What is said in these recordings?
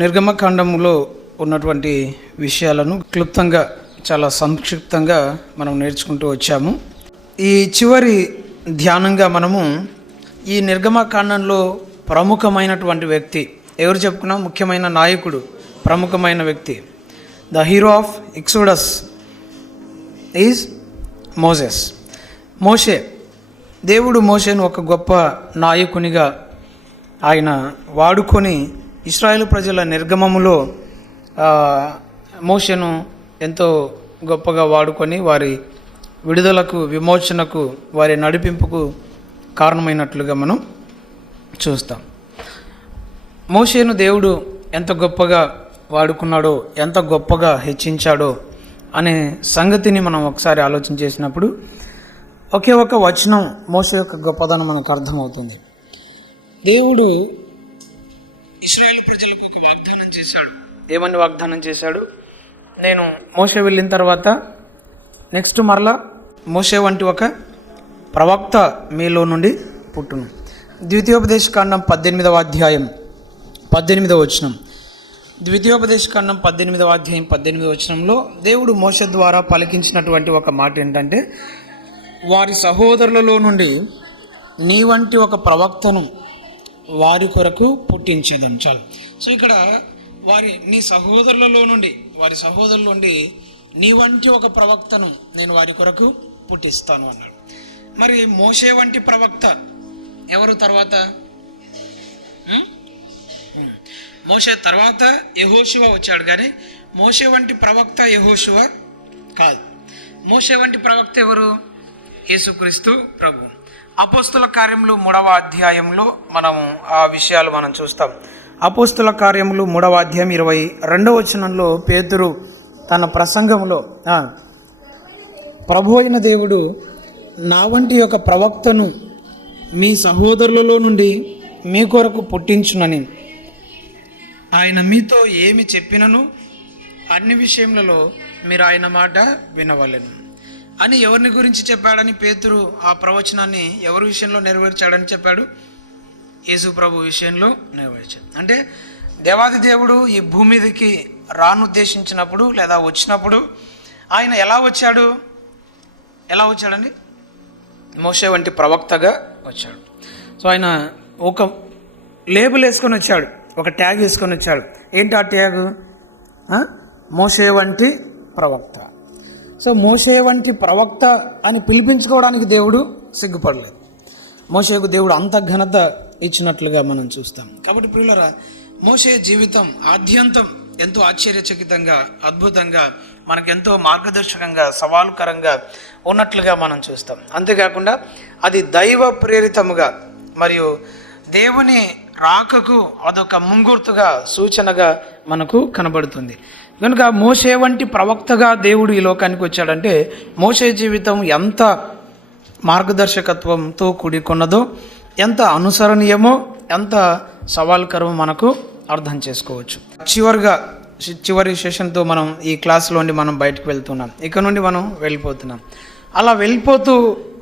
నిర్గమకాండంలో ఉన్నటువంటి విషయాలను క్లుప్తంగా చాలా సంక్షిప్తంగా మనం నేర్చుకుంటూ వచ్చాము. ఈ చివరి ధ్యానంగా మనము ఈ నిర్గమకాండంలో ప్రముఖమైనటువంటి వ్యక్తి ఎవరు చెప్పుకున్నాం? ముఖ్యమైన నాయకుడు, ప్రముఖమైన వ్యక్తి, the hero of Exodus is Moses. మోషే. దేవుడు మోషేను ఒక గొప్ప నాయకునిగా ఆయన వాడుకొని ఇశ్రాయేలు ప్రజల నిర్గమములో మోషేను ఎంతో గొప్పగా వాడుకొని వారి విడుదలకు, విమోచనకు, వారి నడిపింపుకు కారణమైనట్లుగా మనం చూస్తాం. మోషేను దేవుడు ఎంత గొప్పగా వాడుకున్నాడో, ఎంత గొప్పగా హెచ్చించాడో అనే సంగతిని మనం ఒకసారి ఆలోచన చేసినప్పుడు ఒకే ఒక వచనం మోషే యొక్క గొప్పదనం మనకు అర్థమవుతుంది. దేవుడు ఇశ్రాయేలు ప్రజలకు ఒక వాగ్దానం చేశాడు. ఏమని వాగ్దానం చేశాడు? నేను మోషే వెళ్ళిన తర్వాత నెక్స్ట్ మరలా మోషే వంటి ఒక ప్రవక్త మీలో నుండి పుట్టును. ద్వితీయోపదేశకాండం 18వ అధ్యాయం 18వ వచనం. ద్వితీయోపదేశకాండం 18వ అధ్యాయం 18వ వచనంలో దేవుడు మోషే ద్వారా పలికించినటువంటి ఒక మాట ఏంటంటే, వారి సహోదరులలో నుండి నీ వంటి ఒక ప్రవక్తను వారి కొరకు పుట్టించేదాం. చాలు. సో ఇక్కడ నీ సహోదరులలో నుండి, వారి సహోదరుల నుండి నీ వంటి ఒక ప్రవక్తను నేను వారి కొరకు పుట్టిస్తాను అన్నాడు. మరి మోషే వంటి ప్రవక్త ఎవరు తర్వాత? మోషే తర్వాత యెహోషువ వచ్చాడు, కానీ మోషే వంటి ప్రవక్త యెహోషువ కాదు. మోషే వంటి ప్రవక్త ఎవరు? యేసుక్రీస్తు ప్రభు. అపోస్తుల కార్యములు 3వ అధ్యాయంలో మనము ఆ విషయాలు మనం చూస్తాం. అపోస్తుల కార్యములు 3వ అధ్యాయం 22వ వచనంలో పేతురు తన ప్రసంగంలో ప్రభు అయిన దేవుడు నా వంటి ఒక ప్రవక్తను మీ సహోదరులలో నుండి మీ కొరకు పుట్టించునని, ఆయన మీతో ఏమి చెప్పినను అన్ని విషయములలో మీరు ఆయన మాట వినవలెను అని ఎవరిని గురించి చెప్పాడని పేతురు ఆ ప్రవచనాన్ని ఎవరి విషయంలో నెరవేర్చాడని చెప్పాడు? యేసు ప్రభు విషయంలో నెరవేర్చాడు. అంటే దేవాది దేవుడు ఈ భూమి మీదకి రానుద్దేశించినప్పుడు లేదా వచ్చినప్పుడు ఆయన ఎలా వచ్చాడండి? మోషే వంటి ప్రవక్తగా వచ్చాడు. సో ఆయన ఒక లేబుల్ వేసుకొని వచ్చాడు, ఒక ట్యాగ్ వేసుకొని వచ్చాడు. ఏంటి ఆ ట్యాగ్? మోషే వంటి ప్రవక్త. సో మోషే వంటి ప్రవక్త అని పిలిపించుకోవడానికి దేవుడు సిగ్గుపడలేదు. మోషేకు దేవుడు అంత ఘనత ఇచ్చినట్లుగా మనం చూస్తాం. కాబట్టి ప్రియులరా, మోషే జీవితం ఆద్యంతం ఎంతో ఆశ్చర్యచకితంగా, అద్భుతంగా, మనకెంతో మార్గదర్శకంగా, సవాలుకరంగా ఉన్నట్లుగా మనం చూస్తాం. అంతేకాకుండా అది దైవ ప్రేరితముగా మరియు దేవుని రాకకు అదొక ముంగుర్తుగా, సూచనగా మనకు కనబడుతుంది. కనుక మోషే వంటి ప్రవక్తగా దేవుడు ఈ లోకానికి వచ్చాడంటే మోషే జీవితం ఎంత మార్గదర్శకత్వంతో కూడుకున్నదో, ఎంత అనుసరణీయమో, ఎంత సవాల్కరమో మనకు అర్థం చేసుకోవచ్చు. చివరి సెషన్తో మనం ఈ క్లాస్లోండి మనం బయటకు వెళ్తున్నాం. ఇక్కడ నుండి మనం వెళ్ళిపోతున్నాం. అలా వెళ్ళిపోతూ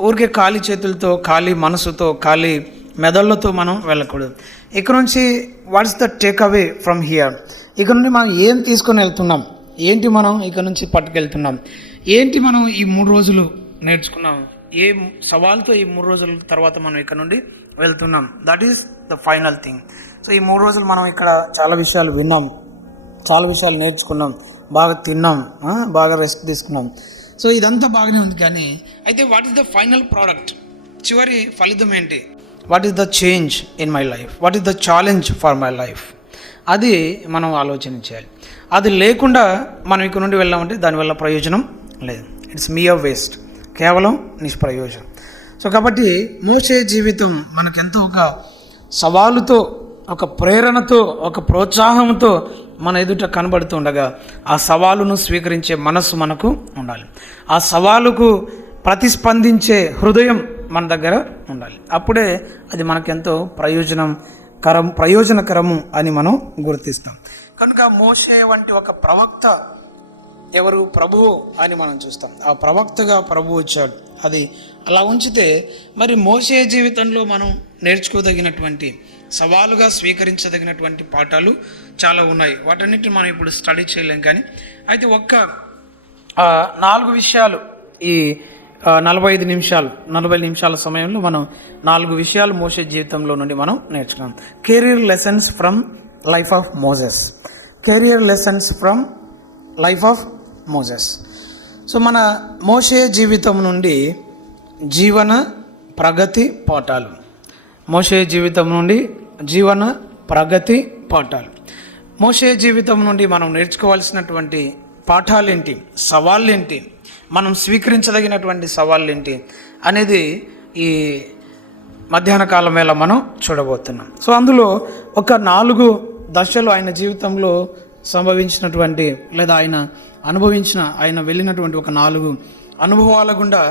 ఊరికే ఖాళీ చేతులతో, ఖాళీ మనసుతో, ఖాళీ మెదళ్ళతో మనం వెళ్ళకూడదు. ఇక్కడ నుంచి what's the take away from here? ఇక్కడ నుండి మనం ఏం తీసుకొని వెళ్తున్నాం? ఏంటి మనం ఇక్కడ నుంచి పట్టుకెళ్తున్నాం? ఏంటి మనం ఈ 3 రోజులు నేర్చుకున్నాం? ఏ సవాల్తో ఈ 3 రోజుల తర్వాత మనం ఇక్కడ నుండి వెళ్తున్నాం? That is the final thing. So ఈ 3 రోజులు మనం ఇక్కడ చాలా విషయాలు విన్నాం, చాలా విషయాలు నేర్చుకున్నాం, బాగా తిన్నాం, బాగా రెస్ట్ తీసుకున్నాం. సో ఇదంతా బాగానే ఉంది, కానీ అయితే what is the final product? చివరి ఫలితం ఏంటి? What is the change in my life? What is the challenge for my life? అది మనం ఆలోచన చేయాలి. అది లేకుండా మనం ఇక్కడ నుండి వెళ్ళామంటే దానివల్ల ప్రయోజనం లేదు. ఇట్స్ మియర్ వేస్ట్, కేవలం నిష్ప్రయోజనం. సో కాబట్టి మోషే జీవితం మనకెంతో ఒక సవాలుతో, ఒక ప్రేరణతో, ఒక ప్రోత్సాహంతో మన ఎదుట కనబడుతుండగా ఆ సవాలును స్వీకరించే మనస్సు మనకు ఉండాలి. ఆ సవాలుకు ప్రతిస్పందించే హృదయం మన దగ్గర ఉండాలి. అప్పుడే అది మనకెంతో ప్రయోజనకరము అని మనం గుర్తిస్తాం. కనుక మోషే వంటి ఒక ప్రవక్త ఎవరు? ప్రభువు అని మనం చూస్తాం. ఆ ప్రవక్తగా ప్రభు వచ్చాడు. అది అలా ఉంచితే మరి మోషే జీవితంలో మనం నేర్చుకోదగినటువంటి, సవాలుగా స్వీకరించదగినటువంటి పాఠాలు చాలా ఉన్నాయి. వాటన్నిటిని మనం ఇప్పుడు స్టడీ చేయలేం. కానీ అయితే ఒక్క 4 విషయాలు ఈ 40 నిమిషాల సమయంలో మనం 4 విషయాలు మోషే జీవితంలో నుండి మనం నేర్చుకున్నాం. Career lessons from life of Moses. Career lessons from life of Moses. So మన మోషే జీవితం నుండి జీవన ప్రగతి పాఠాలు. మోషే జీవితం నుండి జీవన ప్రగతి పాఠాలు. మోషే జీవితం నుండి మనం నేర్చుకోవాల్సినటువంటి పాఠాలేంటి, సవాళ్ళేంటి, మనం స్వీకరించదగినటువంటి సవాళ్ళేంటి అనేది ఈ మధ్యాహ్న కాలం వేళ మనం చూడబోతున్నాం. సో అందులో ఒక 4 దశలు ఆయన జీవితంలో సంభవించినటువంటి లేదా ఆయన వెళ్ళినటువంటి ఒక 4 అనుభవాల గుండా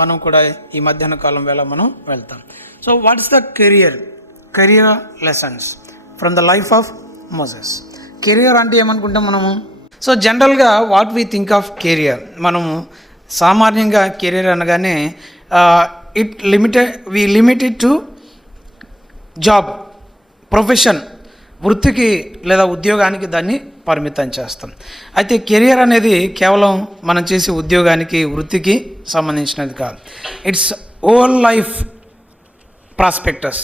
మనం కూడా ఈ మధ్యాహ్న కాలం వేళ మనం వెళ్తాం. So what is the career lessons from the life of Moses. Career అంటే ఏమనుకుంటాం మనము? సో జనరల్గా what we think of career, మనము సామాన్యంగా కెరియర్ అనగానే వి లిమిటెడ్ టు జాబ్, ప్రొఫెషన్, వృత్తికి లేదా ఉద్యోగానికి దాన్ని పరిమితం చేస్తాం. అయితే కెరియర్ అనేది కేవలం మనం చేసే ఉద్యోగానికి, వృత్తికి సంబంధించినది కాదు. It's all life prospectus.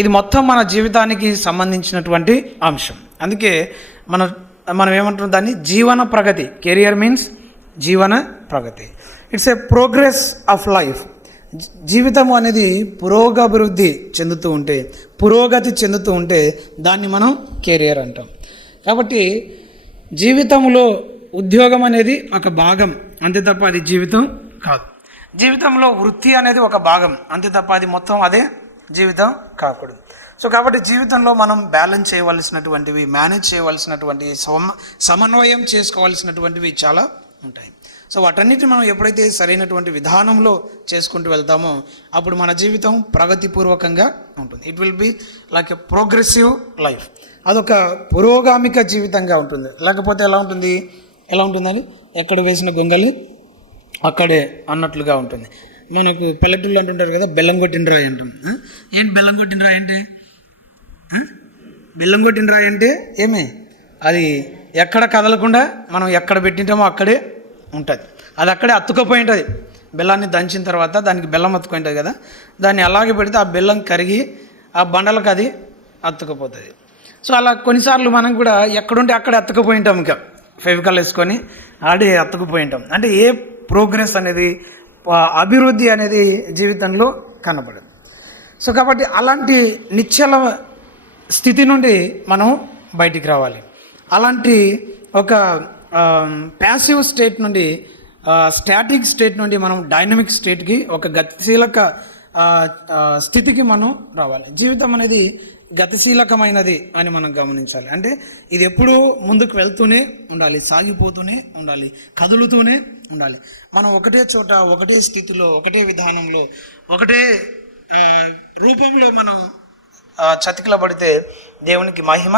ఇది మొత్తం మన జీవితానికి సంబంధించినటువంటి అంశం. అందుకే మనం ఏమంటున్నాం దాన్ని జీవన ప్రగతి. కెరియర్ మీన్స్ జీవన ప్రగతి. It's a progress of life. జీవితం అనేది పురోగతి చెందుతూ ఉంటే దాన్ని మనం కెరియర్ అంటాం. కాబట్టి జీవితంలో ఉద్యోగం అనేది ఒక భాగం, అంతే తప్ప అది జీవితం కాదు. జీవితంలో వృత్తి అనేది ఒక భాగం, అంతే తప్ప అది మొత్తం అదే జీవితం కాకూడదు. సో కాబట్టి జీవితంలో మనం బ్యాలెన్స్ చేయవలసినటువంటివి, మేనేజ్ చేయవలసినటువంటి, సమన్వయం చేసుకోవాల్సినటువంటివి చాలా ఉంటాయి. సో వాటన్నిటిని మనం ఎప్పుడైతే సరైనటువంటి విధానంలో చేసుకుంటూ వెళ్తామో అప్పుడు మన జీవితం ప్రగతిపూర్వకంగా ఉంటుంది. It will be like a progressive life. అదొక పురోగామిక జీవితంగా ఉంటుంది. లేకపోతే ఎలా ఉంటుందని ఎక్కడ వేసిన గొంగలి అక్కడే అన్నట్లుగా ఉంటుంది. మనకు పల్లెటూళ్ళు అంటుంటారు కదా, బెల్లం కొట్టిన రాయి అంటుంది. ఏంటి బెల్లం కొట్టిన రాయి అంటే? బెల్లం కొట్టిన రాయి అంటే ఏమి, అది ఎక్కడ కదలకుండా మనం ఎక్కడ పెట్టింటామో అక్కడే ఉంటుంది. అది అక్కడే అతుక్కుపోయి ఉంటుంది. బెల్లాన్ని దంచిన తర్వాత దానికి బెల్లం అతుక్కొని ఉంటుంది కదా, దాన్ని అలాగే పెడితే ఆ బెల్లం కరిగి ఆ బండలకు అది అతుక్కుపోతుంది. సో అలా కొన్నిసార్లు మనం కూడా ఎక్కడుంటే అక్కడే అతుక్కుపోయి ఉంటాం, ఇంకా ఫెవికాల్ వేసుకొని ఆడే అతుక్కుపోయి ఉంటాం. అంటే ఏ ప్రోగ్రెస్ అనేది, అభివృద్ధి అనేది జీవితంలో కనబడదు. సో కాబట్టి అలాంటి నిశ్చల స్థితి నుండి మనం బయటికి రావాలి. అలాంటి ఒక ప్యాసివ్ స్టేట్ నుండి, స్టాటిక్ స్టేట్ నుండి మనం డైనమిక్ స్టేట్కి, ఒక గతిశీలక స్థితికి మనం రావాలి. జీవితం అనేది గతిశీలకమైనది అని మనం గమనించాలి. అంటే ఇది ఎప్పుడూ ముందుకు వెళ్తూనే ఉండాలి, సాగిపోతూనే ఉండాలి, కదులుతూనే ఉండాలి. మనం ఒకటే చోట, ఒకటే స్థితిలో, ఒకటే విధానంలో, ఒకటే రూపంలో మనం చతికిలబడితే దేవునికి మహిమ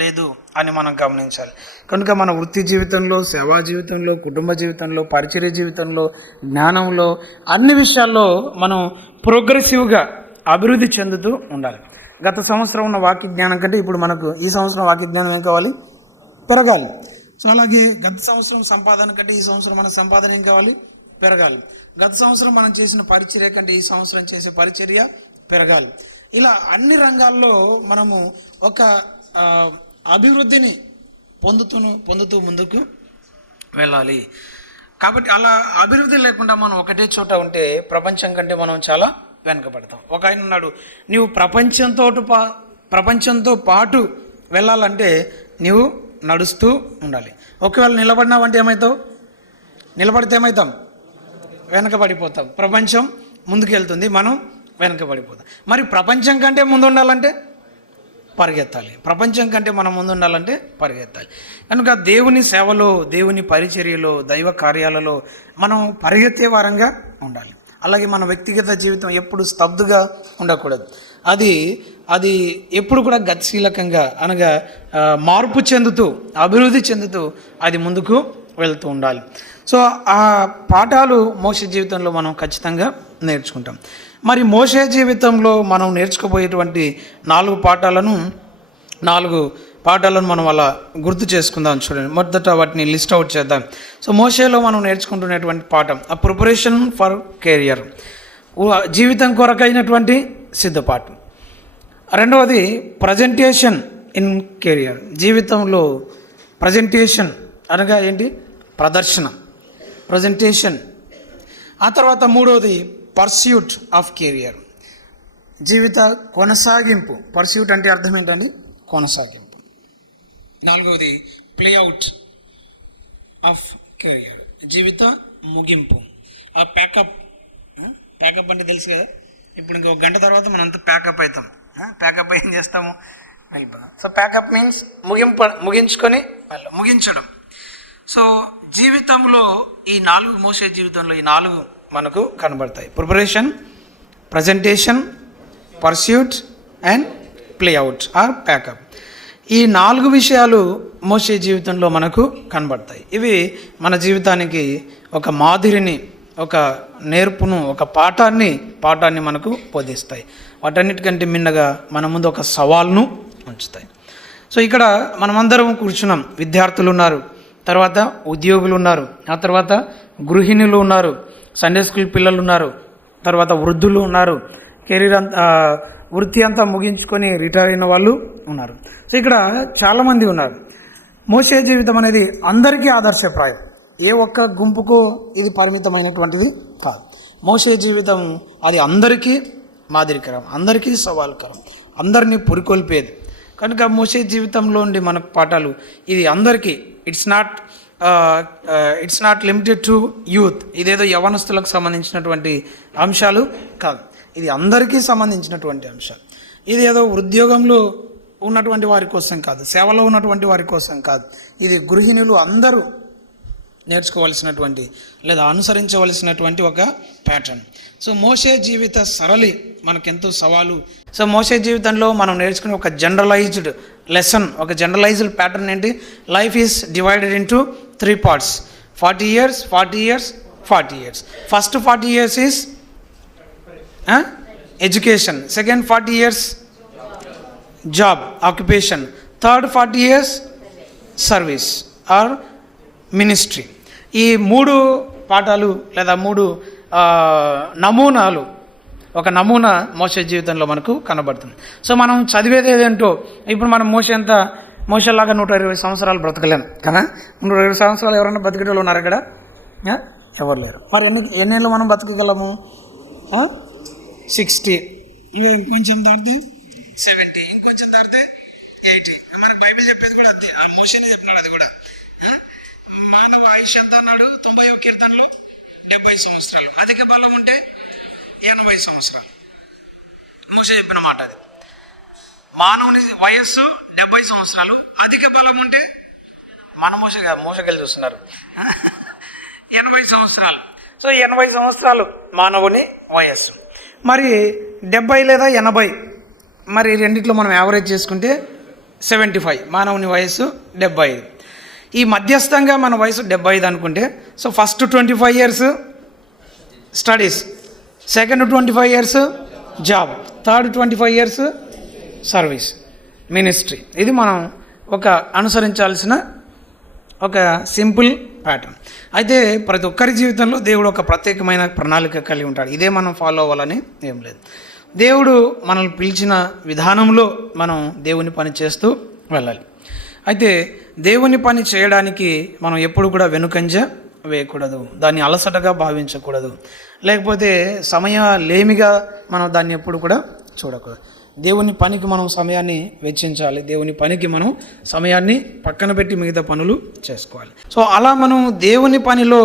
లేదు అని మనం గమనించాలి. కనుక మన వృత్తి జీవితంలో, సేవా జీవితంలో, కుటుంబ జీవితంలో, పరిచర్య జీవితంలో, జ్ఞానంలో, అన్ని విషయాల్లో మనం ప్రోగ్రెసివ్గా అభివృద్ధి చెందుతూ ఉండాలి. గత సంవత్సరం ఉన్న వాక్య జ్ఞానం కంటే ఇప్పుడు మనకు ఈ సంవత్సరం వాక్య జ్ఞానం ఏం కావాలి? పెరగాలి. సో అలాగే గత సంవత్సరం సంపాదన కంటే ఈ సంవత్సరం మన సంపాదన ఏం కావాలి? పెరగాలి. గత సంవత్సరం మనం చేసిన పరిచర్య కంటే ఈ సంవత్సరం చేసే పరిచర్య పెరగాలి. ఇలా అన్ని రంగాల్లో మనము ఒక అభివృద్ధిని పొందుతూ ముందుకు వెళ్ళాలి. కాబట్టి అలా అభివృద్ధి లేకుండా మనం ఒకటే చోట ఉంటే ప్రపంచం కంటే మనం చాలా వెనకబడతాం. ఒక ఆయన ఉన్నాడు, నీవు ప్రపంచంతో పాటు వెళ్ళాలంటే నీవు నడుస్తూ ఉండాలి. ఒకవేళ నిలబడినావంటే ఏమవుతావు? నిలబడితే ఏమవుతాం? వెనకబడిపోతాం. ప్రపంచం ముందుకెళ్తుంది, మనం వెనకబడిపోతాం. మరి ప్రపంచం కంటే ముందు ఉండాలంటే పరిగెత్తాలి. ప్రపంచం కంటే మనం ముందు ఉండాలంటే పరిగెత్తాలి. కనుక దేవుని సేవలో, దేవుని పరిచర్యలో, దైవ కార్యాలలో మనం పరిగెత్తే వారంగా ఉండాలి. అలాగే మన వ్యక్తిగత జీవితం ఎప్పుడు స్తబ్దుగా ఉండకూడదు. అది ఎప్పుడు కూడా గతిశీలకంగా, అనగా మార్పు చెందుతూ, అభివృద్ధి చెందుతూ అది ముందుకు వెళ్తూ ఉండాలి. సో ఆ పాఠాలు మోషే జీవితంలో మనం ఖచ్చితంగా నేర్చుకుంటాం. మరి మోషే జీవితంలో మనం నేర్చుకోబోయేటువంటి 4 పాఠాలను 4 పాఠాలను మనం అలా గుర్తు చేసుకుందాం. చూడండి, మొదట వాటిని లిస్ట్ అవుట్ చేద్దాం. సో మోషేలో మనం నేర్చుకుంటున్నటువంటి పాఠం ఆ ప్రిపరేషన్ ఫర్ కెరియర్, జీవితం కొరకైనటువంటి సిద్ధపాఠం. రెండవది ప్రజెంటేషన్ ఇన్ కెరియర్, జీవితంలో ప్రజెంటేషన్ అనగా ఏంటి? ప్రదర్శన, ప్రజెంటేషన్. ఆ తర్వాత మూడవది పర్స్యూట్ ఆఫ్ కెరియర్, జీవిత కొనసాగింపు. పర్స్యూట్ అంటే అర్థం ఏంటండి? కొనసాగింపు. నాలుగవది ప్లేఅవుట్ ఆఫ్ కెరియర్, జీవిత ముగింపు. ఆ ప్యాకప్, ప్యాకప్ అంటే తెలుసు కదా, ఇప్పుడు ఇంకొక గంట తర్వాత మనం అంతా ప్యాకప్ అవుతాం. ప్యాకప్ ఏం చేస్తాము? వెళ్ళిపోతాం. సో ప్యాకప్ మీన్స్ ముగించుకొని ముగించడం. సో జీవితంలో ఈ 4 మోసే జీవితంలో ఈ 4 మనకు కనబడతాయి: preparation, presentation, pursuit and play out or pack up. ఈ 4 విషయాలు మోసే జీవితంలో మనకు కనబడతాయి. ఇవి మన జీవితానికి ఒక మాదిరిని, ఒక నేర్పును, ఒక పాఠాన్ని మనకు బోధిస్తాయి. వాటన్నిటికంటే మిన్నగా మన ముందు ఒక సవాల్ను ఉంచుతాయి. సో ఇక్కడ మనమందరం కూర్చున్నాం. విద్యార్థులు ఉన్నారు, తర్వాత ఉద్యోగులు ఉన్నారు, ఆ తర్వాత గృహిణులు ఉన్నారు, సండే స్కూల్ పిల్లలు ఉన్నారు, తర్వాత వృద్ధులు ఉన్నారు, కెరీర్ వృత్తి అంతా ముగించుకొని రిటైర్ అయిన వాళ్ళు ఉన్నారు. సో ఇక్కడ చాలామంది ఉన్నారు. మోసే జీవితం అనేది అందరికీ ఆదర్శప్రాయం. ఏ ఒక్క గుంపుకు ఇది పరిమితమైనటువంటిది కాదు. మోసే జీవితం అది అందరికీ మాదిరికరం, అందరికీ సవాల్కరం, అందరినీ పురికొల్పేది. కనుక మోసే జీవితంలో ఉండి మనకు పాఠాలు ఇది అందరికీ. It's not limited to youth. ఇదేదో యవనస్తులకు సంబంధించినటువంటి అంశాలు కాదు, ఇది అందరికీ సంబంధించినటువంటి అంశాలు. ఇది ఏదో ఉద్యోగంలో ఉన్నటువంటి వారి కోసం కాదు, సేవలో ఉన్నటువంటి వారి కోసం కాదు. ఇది గృహిణులు అందరూ నేర్చుకోవలసినటువంటి లేదా అనుసరించవలసినటువంటి ఒక ప్యాటర్న్. సో మోసే జీవిత సరళి మనకెంతో సవాలు. సో మోసే జీవితంలో మనం నేర్చుకునే ఒక జనరలైజ్డ్ లెసన్, ఒక జనరలైజ్డ్ ప్యాటర్న్ ఏంటి? Life is divided into 3 parts: 40 years, 40 years, 40 years. First 40 years is education. Second 40 years job, occupation. Third 40 years service or ministry. ఈ 3 పాఠాలు లేదా 3 నమూనాలు, ఒక నమూనా మోసే జీవితంలో మనకు కనబడుతుంది. సో మనం చదివేది ఏదేంటో, ఇప్పుడు మనం మోసేలాగా 120 సంవత్సరాలు బ్రతకలేము కదా. 120 సంవత్సరాలు ఎవరైనా బతికేటోళ్ళు ఉన్నారు ఇక్కడ? ఎవరు లేరు. మరి ఎన్నేళ్ళు మనం బతకగలము? 60, ఇంకొంచెం దాటితే 70, ఇంకొంచెం దాటితే 80. మనకి బైబిల్ చెప్పేది కూడా అంతే, ఆ మోసేని చెప్పినాడు. అది కూడా మానవ ఆయుష్ ఎంత అన్నాడు? 90వ కీర్తనలో 70 సంవత్సరాలు. అధిక బలం ఉంటే 80 సంవత్సరాలు. మోసే చెప్పిన మాట అది. మానవుని వయస్సు 70 సంవత్సరాలు, అధిక బలం ఉంటే మన మోసకెళ్ళి చూస్తున్నారు 80 సంవత్సరాలు. సో 80 సంవత్సరాలు మానవుని వయస్సు. మరి 70 లేదా 80, మరి రెండిట్లో మనం యావరేజ్ చేసుకుంటే 75. మానవుని వయస్సు 75. ఈ మధ్యస్థంగా మన వయసు 75 అనుకుంటే, so first 25 years studies, second 25 years job, third 25 years service, ministry. ఇది మనం ఒక అనుసరించాల్సిన ఒక సింపుల్ ప్యాటర్న్. అయితే ప్రతి ఒక్కరి జీవితంలో దేవుడు ఒక ప్రత్యేకమైన ప్రణాళిక కలిగి ఉంటాడు. ఇదే మనం ఫాలో అవ్వాలని ఏం లేదు. దేవుడు మనల్ని పిలిచిన విధానంలో మనం దేవుని పని చేస్తూ వెళ్ళాలి. అయితే దేవుని పని చేయడానికి మనం ఎప్పుడు కూడా వెనుకంజ వేయకూడదు, దాన్ని అలసటగా భావించకూడదు, లేకపోతే సమయలేమిగా మనం దాన్ని ఎప్పుడు కూడా చూడకూడదు. దేవుని పనికి మనం సమయాన్ని వెచ్చించాలి, దేవుని పనికి మనం సమయాన్ని పక్కన పెట్టి మిగతా పనులు చేసుకోవాలి. సో అలా మనం దేవుని పనిలో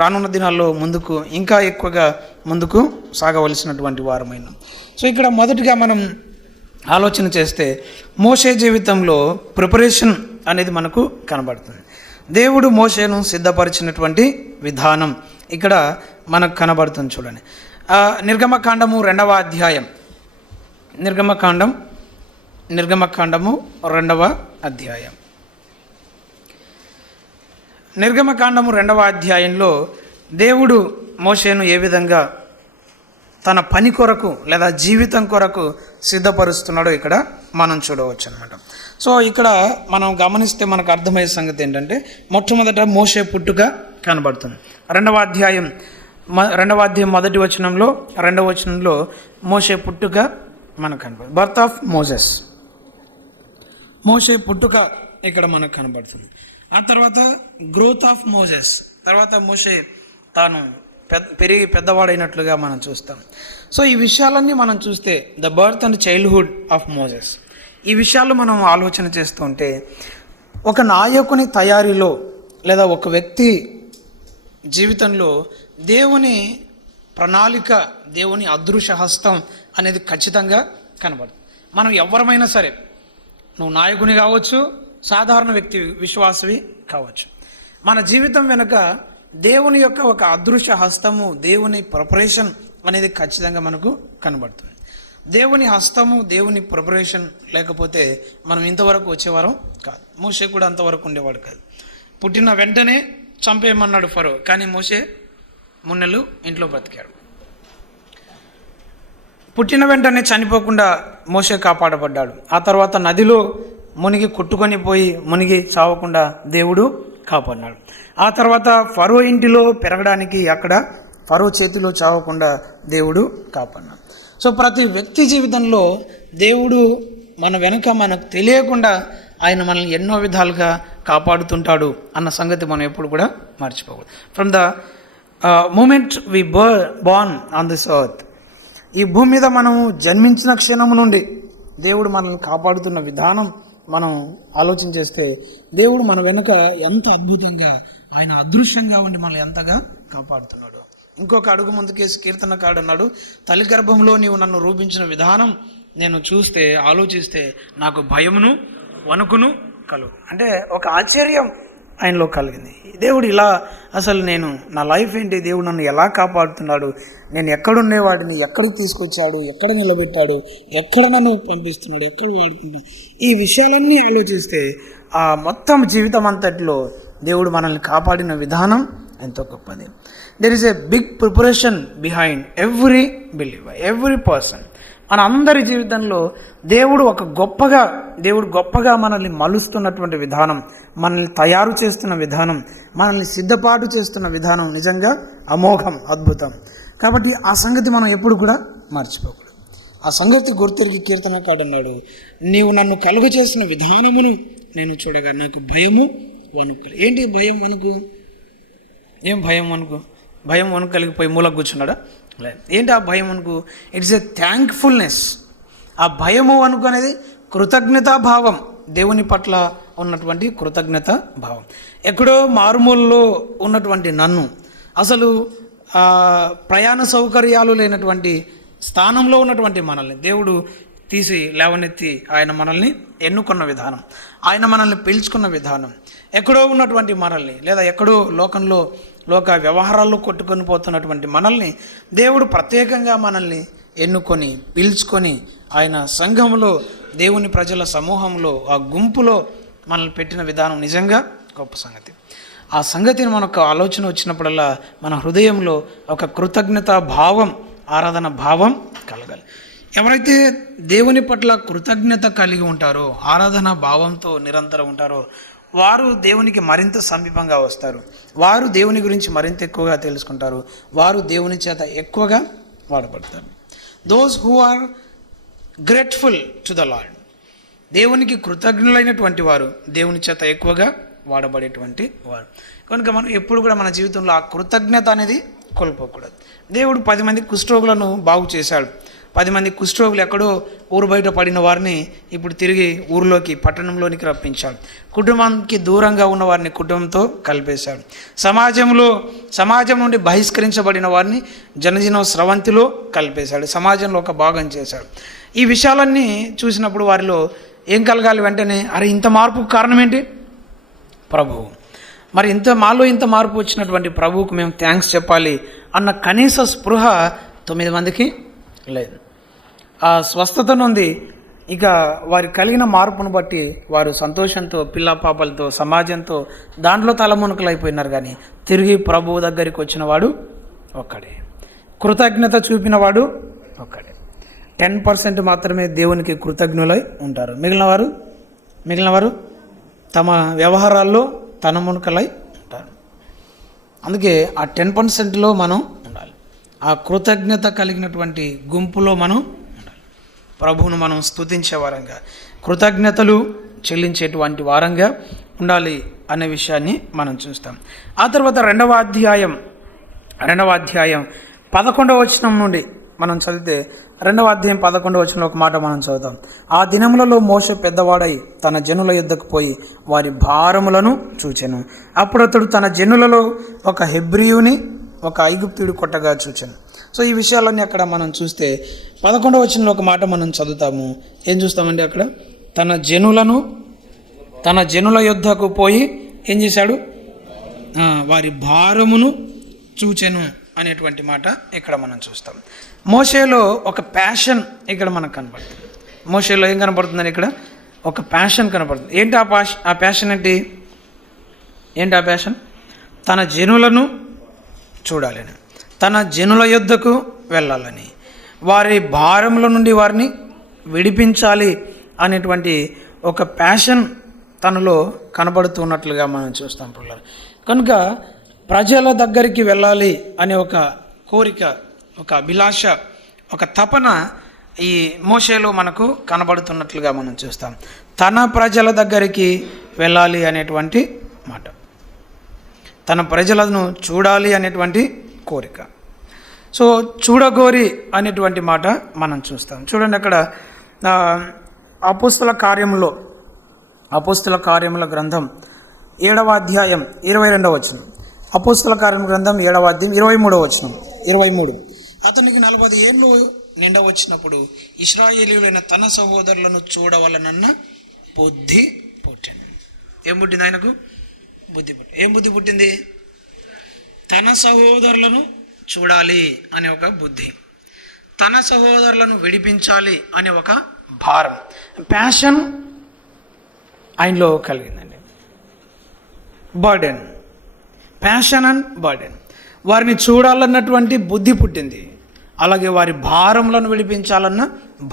రానున్న దినాల్లో ముందుకు ఇంకా ఎక్కువగా ముందుకు సాగవలసినటువంటి వారమైన. సో ఇక్కడ మొదటిగా మనం ఆలోచన చేస్తే మోషే జీవితంలో ప్రిపరేషన్ అనేది మనకు కనబడుతుంది. దేవుడు మోషేను సిద్ధపరిచినటువంటి విధానం ఇక్కడ మనకు కనబడుతుంది. చూడండి, నిర్గమకాండము 2వ అధ్యాయం, నిర్గమకాండము 2వ అధ్యాయం. నిర్గమకాండము 2వ అధ్యాయంలో దేవుడు మోషేను ఏ విధంగా తన పని కొరకు లేదా జీవితం కొరకు సిద్ధపరుస్తున్నాడో ఇక్కడ మనం చూడవచ్చు అనమాట. సో ఇక్కడ మనం గమనిస్తే మనకు అర్థమయ్యే సంగతి ఏంటంటే, మొట్టమొదట మోషే పుట్టుక కనబడుతుంది. రెండవ అధ్యాయం మొదటి వచనంలో, రెండవ వచనంలో మోషే పుట్టుక మనకు కనబడుతుంది. బర్త్ ఆఫ్ మోసెస్, మోషే పుట్టుక ఇక్కడ మనకు కనబడుతుంది. ఆ తర్వాత గ్రోత్ ఆఫ్ మోసెస్, తర్వాత మోషే తాను పెరిగి పెద్దవాడైనట్లుగా మనం చూస్తాం. సో ఈ విషయాలన్నీ మనం చూస్తే the birth and childhood of Moses, ఈ విషయాలు మనం ఆలోచన చేస్తూ ఉంటే, ఒక నాయకుని తయారీలో లేదా ఒక వ్యక్తి జీవితంలో దేవుని ప్రణాళిక, దేవుని అదృశ్య హస్తం అనేది ఖచ్చితంగా కనబడుతుంది. మనం ఎవరమైనా సరే, నువ్వు నాయకుని కావచ్చు, సాధారణ వ్యక్తి విశ్వాసవి కావచ్చు, మన జీవితం వెనుక దేవుని యొక్క ఒక అదృశ్య హస్తము, దేవుని ప్రిపరేషన్ అనేది ఖచ్చితంగా మనకు కనబడుతుంది. దేవుని హస్తము, దేవుని ప్రిపరేషన్ లేకపోతే మనం ఇంతవరకు వచ్చేవారం కాదు. మోషే కూడా అంతవరకు ఉండేవాడు కాదు. పుట్టిన వెంటనే చంపేయమన్నాడు ఫరో, కానీ మోషే 3 నెలలు ఇంట్లో బ్రతికాడు. పుట్టిన వెంటనే చనిపోకుండా మోషే కాపాడబడ్డాడు. ఆ తర్వాత నదిలో మునిగి కొట్టుకొని పోయి మునిగి చావకుండా దేవుడు కాపాడినాడు. ఆ తర్వాత ఫరో ఇంటిలో పెరగడానికి, అక్కడ ఫరో చేతిలో చావకుండా దేవుడు కాపాడినాడు. సో ప్రతి వ్యక్తి జీవితంలో దేవుడు మన వెనుక మనకు తెలియకుండా ఆయన మనల్ని ఎన్నో విధాలుగా కాపాడుతుంటాడు అన్న సంగతి మనం ఎప్పుడు కూడా మర్చిపోకూడదు. From the moment we born on this earth, ఈ భూమి మీద మనం జన్మించిన క్షణం నుండి దేవుడు మనల్ని కాపాడుతున్న విధానం మనం ఆలోచన చేస్తే, దేవుడు మన వెనుక ఎంత అద్భుతంగా, ఆయన అదృశ్యంగా ఉండి మనల్ని ఎంతగా కాపాడుతున్నాడు. ఇంకొక అడుగు ముందుకేసి కీర్తనకారుడు అన్నాడు, తల్లి గర్భంలో నీవు నన్ను రూపించిన విధానం నేను చూస్తే, ఆలోచిస్తే నాకు భయమును వణుకును కలుగు. అంటే ఒక ఆశ్చర్యం ఆయనలో కలిగింది. దేవుడు ఇలా, అసలు నేను నా లైఫ్ ఏంటి, దేవుడు నన్ను ఎలా కాపాడుతున్నాడు, నేను ఎక్కడుండేవాడిని ఎక్కడికి తీసుకొచ్చాడు, ఎక్కడ నిలబెట్టాడు, ఎక్కడ నన్ను పంపిస్తున్నాడు, ఎక్కడ వాడుకుంటాడు, ఈ విషయాలన్నీ ఆలోచిస్తే ఆ మొత్తం జీవితం అంతట్లో దేవుడు మనల్ని కాపాడిన విధానం ఎంతో గొప్పది. There is a big preparation behind every believer, every person. మన అందరి జీవితంలో దేవుడు గొప్పగా మనల్ని మలుస్తున్నటువంటి విధానం, మనల్ని తయారు చేస్తున్న విధానం, మనల్ని సిద్ధపాటు చేస్తున్న విధానం నిజంగా అమోఘం, అద్భుతం. కాబట్టి ఆ సంగతి మనం ఎప్పుడు కూడా మర్చిపోకూడదు. ఆ సంగతి గుర్తెరిగి కీర్తనకారుడు అన్నాడు, నీవు నన్ను కలుగ చేసిన విధానమును నేను చూడగా నాకు భయము వణుకు. ఏంటి భయం వణుకు? ఏం భయం వణుకు? భయం వణుకు కలిగిపోయి మూలకు కూర్చున్నాడా? లేదు. ఏంటి ఆ భయం వణుకు? It's a thankfulness. ఆ భయము వణుకు అనేది కృతజ్ఞతా భావం, దేవుని పట్ల ఉన్నటువంటి కృతజ్ఞత భావం. ఎక్కడో మారుమూలలో ఉన్నటువంటి నన్ను, అసలు ప్రయాణ సౌకర్యాలు లేనటువంటి స్థానంలో ఉన్నటువంటి మనల్ని దేవుడు తీసి లేవనెత్తి ఆయన మనల్ని ఎన్నుకున్న విధానం, ఆయన మనల్ని పిలుచుకున్న విధానం, ఎక్కడో ఉన్నటువంటి మనల్ని లేదా ఎక్కడో లోక వ్యవహారాల్లో కొట్టుకొని పోతున్నటువంటి మనల్ని దేవుడు ప్రత్యేకంగా మనల్ని ఎన్నుకొని పిలుచుకొని ఆయన సంఘంలో, దేవుని ప్రజల సమూహంలో, ఆ గుంపులో మనల్ని పెట్టిన విధానం నిజంగా గొప్ప సంగతి. ఆ సంగతిని మనకు ఆలోచన వచ్చినప్పుడల్లా మన హృదయంలో ఒక కృతజ్ఞత భావం, ఆరాధన భావం కలగాలి. ఎవరైతే దేవుని పట్ల కృతజ్ఞత కలిగి ఉంటారో, ఆరాధన భావంతో నిరంతరం ఉంటారో, వారు దేవునికి మరింత సమీపంగా వస్తారు. వారు దేవుని గురించి మరింత ఎక్కువగా తెలుసుకుంటారు. వారు దేవుని చేత ఎక్కువగా వాడబడతారు. Those who are grateful to the Lord, దేవునికి కృతజ్ఞులైనటువంటి వారు దేవుని చేత ఎక్కువగా వాడబడేటువంటి వారు. కనుక మనం ఎప్పుడు కూడా మన జీవితంలో ఆ కృతజ్ఞత అనేది కోల్పోకూడదు. దేవుడు 10 మంది కుష్ఠరోగులను బాగు చేశాడు. 10 మంది కుష్ఠరోగులు ఎక్కడో ఊరు బయట పడిన వారిని ఇప్పుడు తిరిగి ఊరిలోకి, పట్టణంలోనికి రప్పించాడు. కుటుంబానికి దూరంగా ఉన్న వారిని కుటుంబంతో కలిపేశాడు. సమాజం నుండి బహిష్కరించబడిన వారిని జనజీవన స్రవంతిలో కలిపేశాడు. సమాజంలో ఒక భాగం చేశాడు. ఈ విషయాలన్నీ చూసినప్పుడు వారిలో ఏం కలగాలి? వెంటనే అరే, ఇంత మార్పుకు కారణం ఏంటి? ప్రభువు. మరి మాలో ఇంత మార్పు వచ్చినటువంటి ప్రభువుకు మేము థ్యాంక్స్ చెప్పాలి అన్న కనీస స్పృహ 9 మందికి లేదు. ఆ స్వస్థత నుండి ఇక వారి కలిగిన మార్పును బట్టి వారు సంతోషంతో, పిల్ల పాపలతో, సమాజంతో దాంట్లో తలమునకలు అయిపోయినారు. కానీ తిరిగి ప్రభువు దగ్గరికి వచ్చిన వాడు ఒక్కడే, కృతజ్ఞత చూపినవాడు ఒక్కడే. 10% మాత్రమే దేవునికి కృతజ్ఞులై ఉంటారు. మిగిలిన వారు తమ వ్యవహారాల్లో తనమునకలై ఉంటారు. అందుకే ఆ 10%లో మనం ఉండాలి. ఆ కృతజ్ఞత కలిగినటువంటి గుంపులో మనం ఉండాలి. ప్రభువును మనం స్తుతించే వారంగా, కృతజ్ఞతలు చెల్లించేటువంటి వారంగా ఉండాలి అనే విషయాన్ని మనం చూస్తాం. ఆ తర్వాత రెండవ అధ్యాయం 11వ వచనం నుండి మనం చదివితే, 2వ అధ్యాయం 11వ వచనంలో ఒక మాట మనం చదువుతాం. ఆ దినములలో మోషే పెద్దవాడై తన జనుల యుద్ధకు పోయి వారి భారములను చూచెను. అప్పుడు అతడు తన జనులలో ఒక హెబ్రీయుని ఒక ఐగుప్తుడి కొట్టగా చూచెను. సో ఈ విషయాలన్నీ అక్కడ మనం చూస్తే 11వ వచనంలో ఒక మాట మనం చదువుతాము. ఏం చూస్తామండి అక్కడ? తన జనుల యుద్ధకు పోయి ఏం చేశాడు? వారి భారమును చూచెను అనేటువంటి మాట ఇక్కడ మనం చూస్తాం. మోషేలో ఒక ప్యాషన్ ఇక్కడ మనకు కనపడుతుంది. మోషేలో ఏం కనపడుతుందని ఇక్కడ ఒక ప్యాషన్ కనపడుతుంది. ఏంటి ఆ ప్యాషన్ ఏంటి ఆ ప్యాషన్? తన జనులను చూడాలని, తన జనుల యుద్ధకు వెళ్ళాలని, వారి భారముల నుండి వారిని విడిపించాలి అనేటువంటి ఒక ప్యాషన్ తనలో కనబడుతున్నట్లుగా మనం చూస్తాం పిల్లలు. కనుక ప్రజల దగ్గరికి వెళ్ళాలి అనే ఒక కోరిక, ఒక అభిలాష, ఒక తపన ఈ మోషేలో మనకు కనబడుతున్నట్లుగా మనం చూస్తాం. తన ప్రజల దగ్గరికి వెళ్ళాలి అనేటువంటి మాట, తన ప్రజలను చూడాలి అనేటువంటి కోరిక. సో చూడగోరి అనేటువంటి మాట మనం చూస్తాం. చూడండి అక్కడ అపోస్తల కార్యముల గ్రంథం 7వ అధ్యాయం 22వ వచనం. అపోస్తల కార్యముల గ్రంథం 7వ అధ్యాయం 23వ వచనం. 23 అతనికి 40 ఏళ్ళు నిండవచ్చినప్పుడు ఇశ్రాయేలీయులైన తన సహోదరులను చూడవలనన్న బుద్ధి పుట్టింది. ఏం పుట్టింది ఆయనకు? బుద్ధి పుట్టింది. ఏం బుద్ధి పుట్టింది? తన సహోదరులను చూడాలి అనే ఒక బుద్ధి, తన సహోదరులను విడిపించాలి అనే ఒక భారం, ప్యాషన్ ఆయనలో కలిగిందండి. Burden, passion and burden. వారిని చూడాలన్నటువంటి బుద్ధి పుట్టింది. అలాగే వారి భారములను విడిపించాలన్న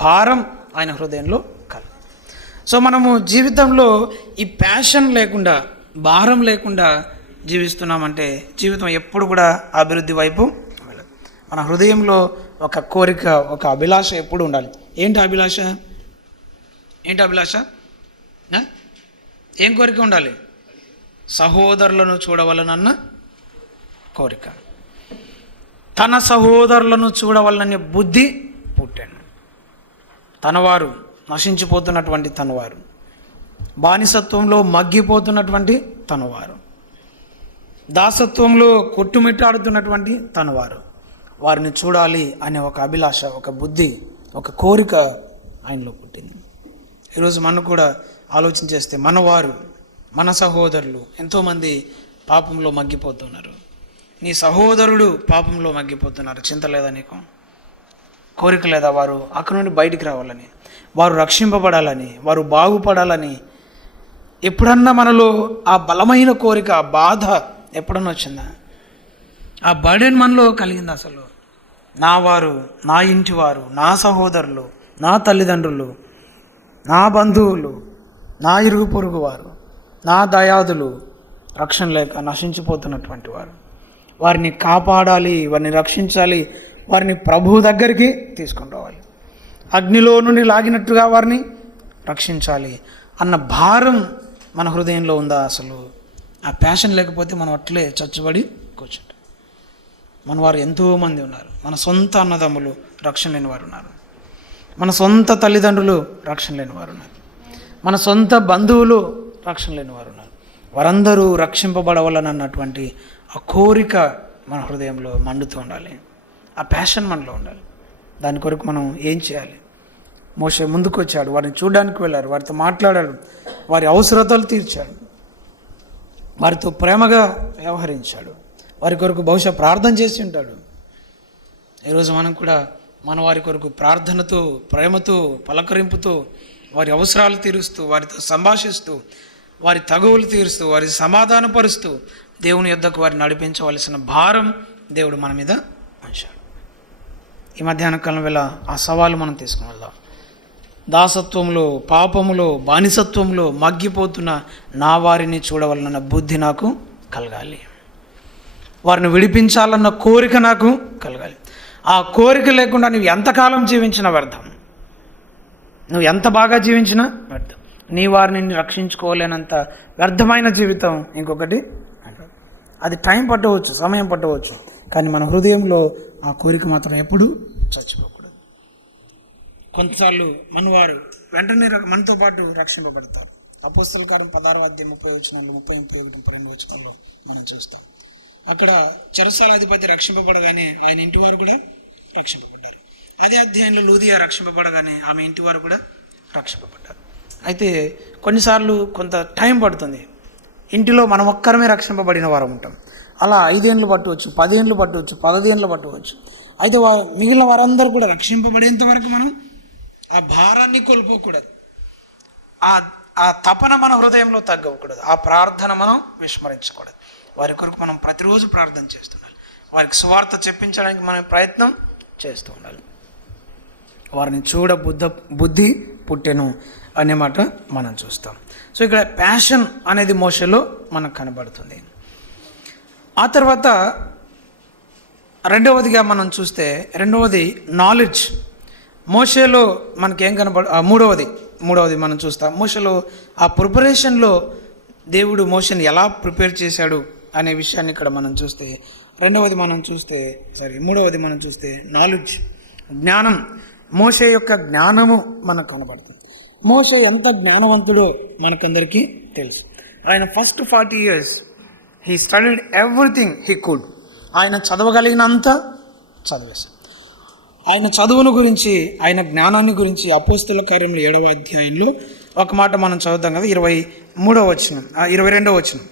భారం ఆయన హృదయంలో కలిగింది. సో మనము జీవితంలో ఈ ప్యాషన్ లేకుండా, భారం లేకుండా జీవిస్తున్నామంటే జీవితం ఎప్పుడు కూడా అభివృద్ధి వైపు వెళ్ళదు. మన హృదయంలో ఒక కోరిక, ఒక అభిలాష ఎప్పుడు ఉండాలి. ఏంటి అభిలాష? ఏం కోరిక ఉండాలి? సహోదరులను చూడవలనన్న కోరిక, తన సహోదరులను చూడవలననే బుద్ధి పుట్టాను. తనవారు నశించిపోతున్నటువంటి తనవారు, బానిసత్వంలో మగ్గిపోతున్నటువంటి తనవారు, దాసత్వంలో కొట్టుమిట్టాడుతున్నటువంటి తనవారు, వారిని చూడాలి అనే ఒక అభిలాష, ఒక బుద్ధి, ఒక కోరిక ఆయనలో పుట్టింది. ఈరోజు మనం కూడా ఆలోచన చేస్తే మనవారు, మన సహోదరులు ఎంతోమంది పాపంలో మగ్గిపోతున్నారు. నీ సహోదరుడు పాపంలో మగ్గిపోతున్నారు. చింత లేదా నీకు? కోరిక లేదా? వారు అక్కడి నుండి బయటికి రావాలని, వారు రక్షింపబడాలని, వారు బాగుపడాలని ఎప్పుడన్నా మనలో ఆ బలమైన కోరిక, ఆ బాధ ఎప్పుడన్నా వచ్చిందా? ఆ బర్డెన్ మనలో కలిగింది? అసలు నా వారు, నా ఇంటి వారు, నా సహోదరులు, నా తల్లిదండ్రులు, నా బంధువులు, నా ఇరుగు పొరుగు వారు, నా దయాదులు రక్షణ లేక నశించిపోతున్నటువంటి వారు, వారిని కాపాడాలి, వారిని రక్షించాలి, వారిని ప్రభువు దగ్గరికి తీసుకొని రావాలి, అగ్నిలో నుండి లాగినట్టుగా వారిని రక్షించాలి అన్న భారం మన హృదయంలో ఉందా? అసలు ఆ ప్యాషన్ లేకపోతే మనం అట్లే చచ్చుబడి కూర్చుంటాం. మన వారు ఎంతోమంది ఉన్నారు. మన సొంత అన్నదమ్ములు రక్షణ లేని వారు ఉన్నారు, మన సొంత తల్లిదండ్రులు రక్షణ లేని వారు ఉన్నారు, మన సొంత బంధువులు రక్షణ లేని వారు ఉన్నారు. వారందరూ రక్షింపబడవాలన్నటువంటి ఆ కోరిక మన హృదయంలో మండుతూ ఉండాలి. ఆ ప్యాషన్ మనలో ఉండాలి. దాని కొరకు మనం ఏం చేయాలి? మోషే ముందుకు వచ్చాడు, వారిని చూడడానికి వెళ్ళారు, వారితో మాట్లాడాడు, వారి అవసరతలు తీర్చాడు, వారితో ప్రేమగా వ్యవహరించాడు, వారి కొరకు బహుశా ప్రార్థన చేసి ఉంటాడు. ఈరోజు మనం కూడా మన వారి కొరకు ప్రార్థనతో, ప్రేమతో, పలకరింపుతో, వారి అవసరాలు తీరుస్తూ, వారితో సంభాషిస్తూ, వారి తగువులు తీరుస్తూ, వారి సమాధానపరుస్తూ దేవుని యొద్దకు వారిని నడిపించవలసిన భారం దేవుడు మన మీద ఉంచాడు. ఈ మధ్యాహ్న కాలం వేళ ఆ సవాలు మనం తీసుకుని వెళ్దాం. దాసత్వంలో, పాపములో, బానిసత్వంలో మగ్గిపోతున్న నా వారిని చూడవలన బుద్ధి నాకు కలగాలి. వారిని విడిపించాలన్న కోరిక నాకు కలగాలి. ఆ కోరిక లేకుండా నువ్వు ఎంతకాలం జీవించినా వ్యర్థం. నువ్వు ఎంత బాగా జీవించినా వ్యర్థం. నీ వారిని రక్షించుకోలేనంత వ్యర్థమైన జీవితం ఇంకొకటి. అది టైం పట్టవచ్చు, సమయం పట్టవచ్చు, కానీ మన హృదయంలో ఆ కోరిక మాత్రం ఎప్పుడూ చచ్చిపోకూడదు. కొంతసార్లు మనవారు వెంటనే మనతో పాటు రక్షింపబడతారు. అపోస్తల కార్యం 16:30 31 మనం చూస్తాం. అక్కడ చెరసాలాధిపతి రక్షింపబడగానే ఆయన ఇంటి వారు కూడా రక్షింపబడ్డారు. అదే అధ్యాయంలో లూదియా రక్షింపబడగానే ఆమె ఇంటి వారు కూడా రక్షింపబడ్డారు. అయితే కొన్నిసార్లు కొంత టైం పడుతుంది. ఇంటిలో మనం ఒక్కరమే రక్షింపబడిన వారు ఉంటాం. అలా 5 ఏళ్ళు పట్టవచ్చు, 10 ఏళ్ళు పట్టవచ్చు, 15 ఏళ్ళు పట్టవచ్చు. అయితే మిగిలిన వారందరూ కూడా రక్షింపబడేంత వరకు మనం ఆ భారాన్ని కోల్పోకూడదు. ఆ తపన మన హృదయంలో తగ్గకూడదు. ఆ ప్రార్థన మనం విస్మరించకూడదు. వారి కొరకు మనం ప్రతిరోజు ప్రార్థన చేస్తుండాలి. వారికి సువార్త చెప్పించడానికి మనం ప్రయత్నం చేస్తూ ఉండాలి. వారిని చూడ బుద్ధి పుట్టెను అనే మాట మనం చూస్తాం. సో ఇక్కడ ప్యాషన్ అనేది మోషేలో మనకు కనబడుతుంది. ఆ తర్వాత రెండవదిగా మనం చూస్తే నాలెడ్జ్. మోషేలో మనకేం మూడవది మనం చూస్తాం. మోషేలో ఆ ప్రిపరేషన్లో దేవుడు మోషేని ఎలా ప్రిపేర్ చేశాడు అనే విషయాన్ని ఇక్కడ మనం చూస్తే మూడవది మనం చూస్తే నాలెడ్జ్, జ్ఞానం. మోషే యొక్క జ్ఞానము మనకు కనబడుతుంది. మోషే ఎంత జ్ఞానవంతుడో మనకందరికీ తెలుసు. ఆయన first 40 years he studied everything he could. ఆయన చదవగలిగినంత చదివేశాడు. ఆయన చదువును గురించి, ఆయన జ్ఞానాన్ని గురించి అపోస్తల కార్యములు 7వ అధ్యాయంలో ఒక మాట మనం చదువుతాం కదా, 22వ వచనం.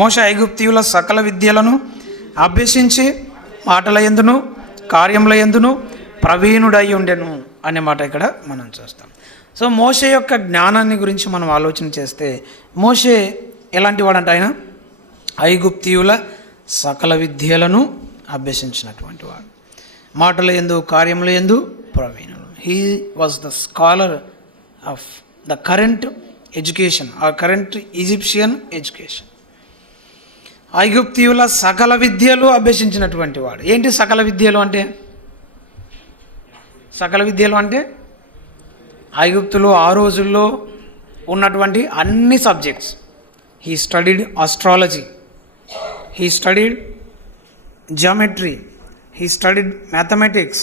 మోషే ఐగుప్తీయుల సకల విద్యలను అభ్యసించి మాటల యందును కార్యముల యందును ప్రవీణుడై ఉండెను అనే మాట ఇక్కడ మనం చూస్తాం. సో మోషే యొక్క జ్ఞానాన్ని గురించి మనం ఆలోచన చేస్తే మోషే ఎలాంటి వాడంటే ఆయన ఐగుప్తీయుల సకల విద్యలను అభ్యసించినటువంటి వాడు. మాటల యందు కార్యముల యందు ప్రవీణుడు. He was the scholar of the current education, ఆ కరెంట్ ఈజిప్షియన్ ఎడ్యుకేషన్. ఐగుప్తీయుల సకల విద్యలు అభ్యసించినటువంటి వాడు. ఏంటి సకల విద్యలు అంటే? ఐగుప్తులో ఆ రోజుల్లో ఉన్నటువంటి అన్ని subjects. He studied astrology, he studied geometry, he studied mathematics,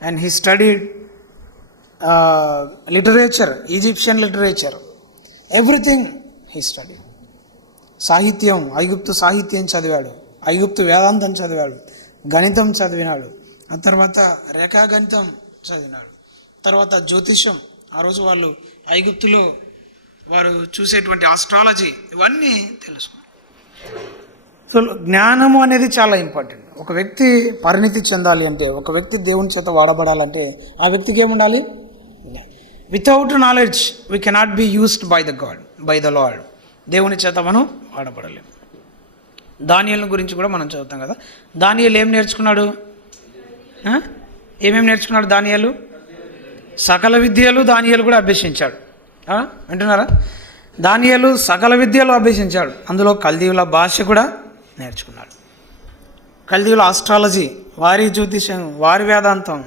and he studied literature, Egyptian literature, everything he studied. సాహిత్యం, ఐగుప్తు సాహిత్యం చదివాడు, ఐగుప్తు వేదాంతం చదివాడు, గణితం చదివినాడు, ఆ తర్వాత రేఖాగణితం చదివినాడు, తర్వాత జ్యోతిషం. ఆ రోజు వాళ్ళు ఐగుప్తులో వారు చూసేటువంటి ఆస్ట్రాలజీ, ఇవన్నీ తెలుసుకున్నారు. సో జ్ఞానము అనేది చాలా ఇంపార్టెంట్. ఒక వ్యక్తి పరిణితి చెందాలి అంటే, ఒక వ్యక్తి దేవుని చేత వాడబడాలంటే ఆ వ్యక్తికి ఏముండాలి? Without knowledge we cannot be used by the lord. దేవుని చేత మనం వాడబడలేము. దానియేలు గురించి కూడా మనం చదువుతాం కదా. దానియేలు ఏం నేర్చుకున్నాడు? ఏమేమి నేర్చుకున్నాడు దానియేలు? సకల విద్యలు దానియేలు కూడా అభ్యసించాడు. వింటున్నారా? దానియేలు సకల విద్యలు అభ్యసించాడు. అందులో కల్దీయుల భాష కూడా నేర్చుకున్నాడు. కల్దీయుల ఆస్ట్రాలజీ, వారి జ్యోతిషం, వారి వేదాంతం,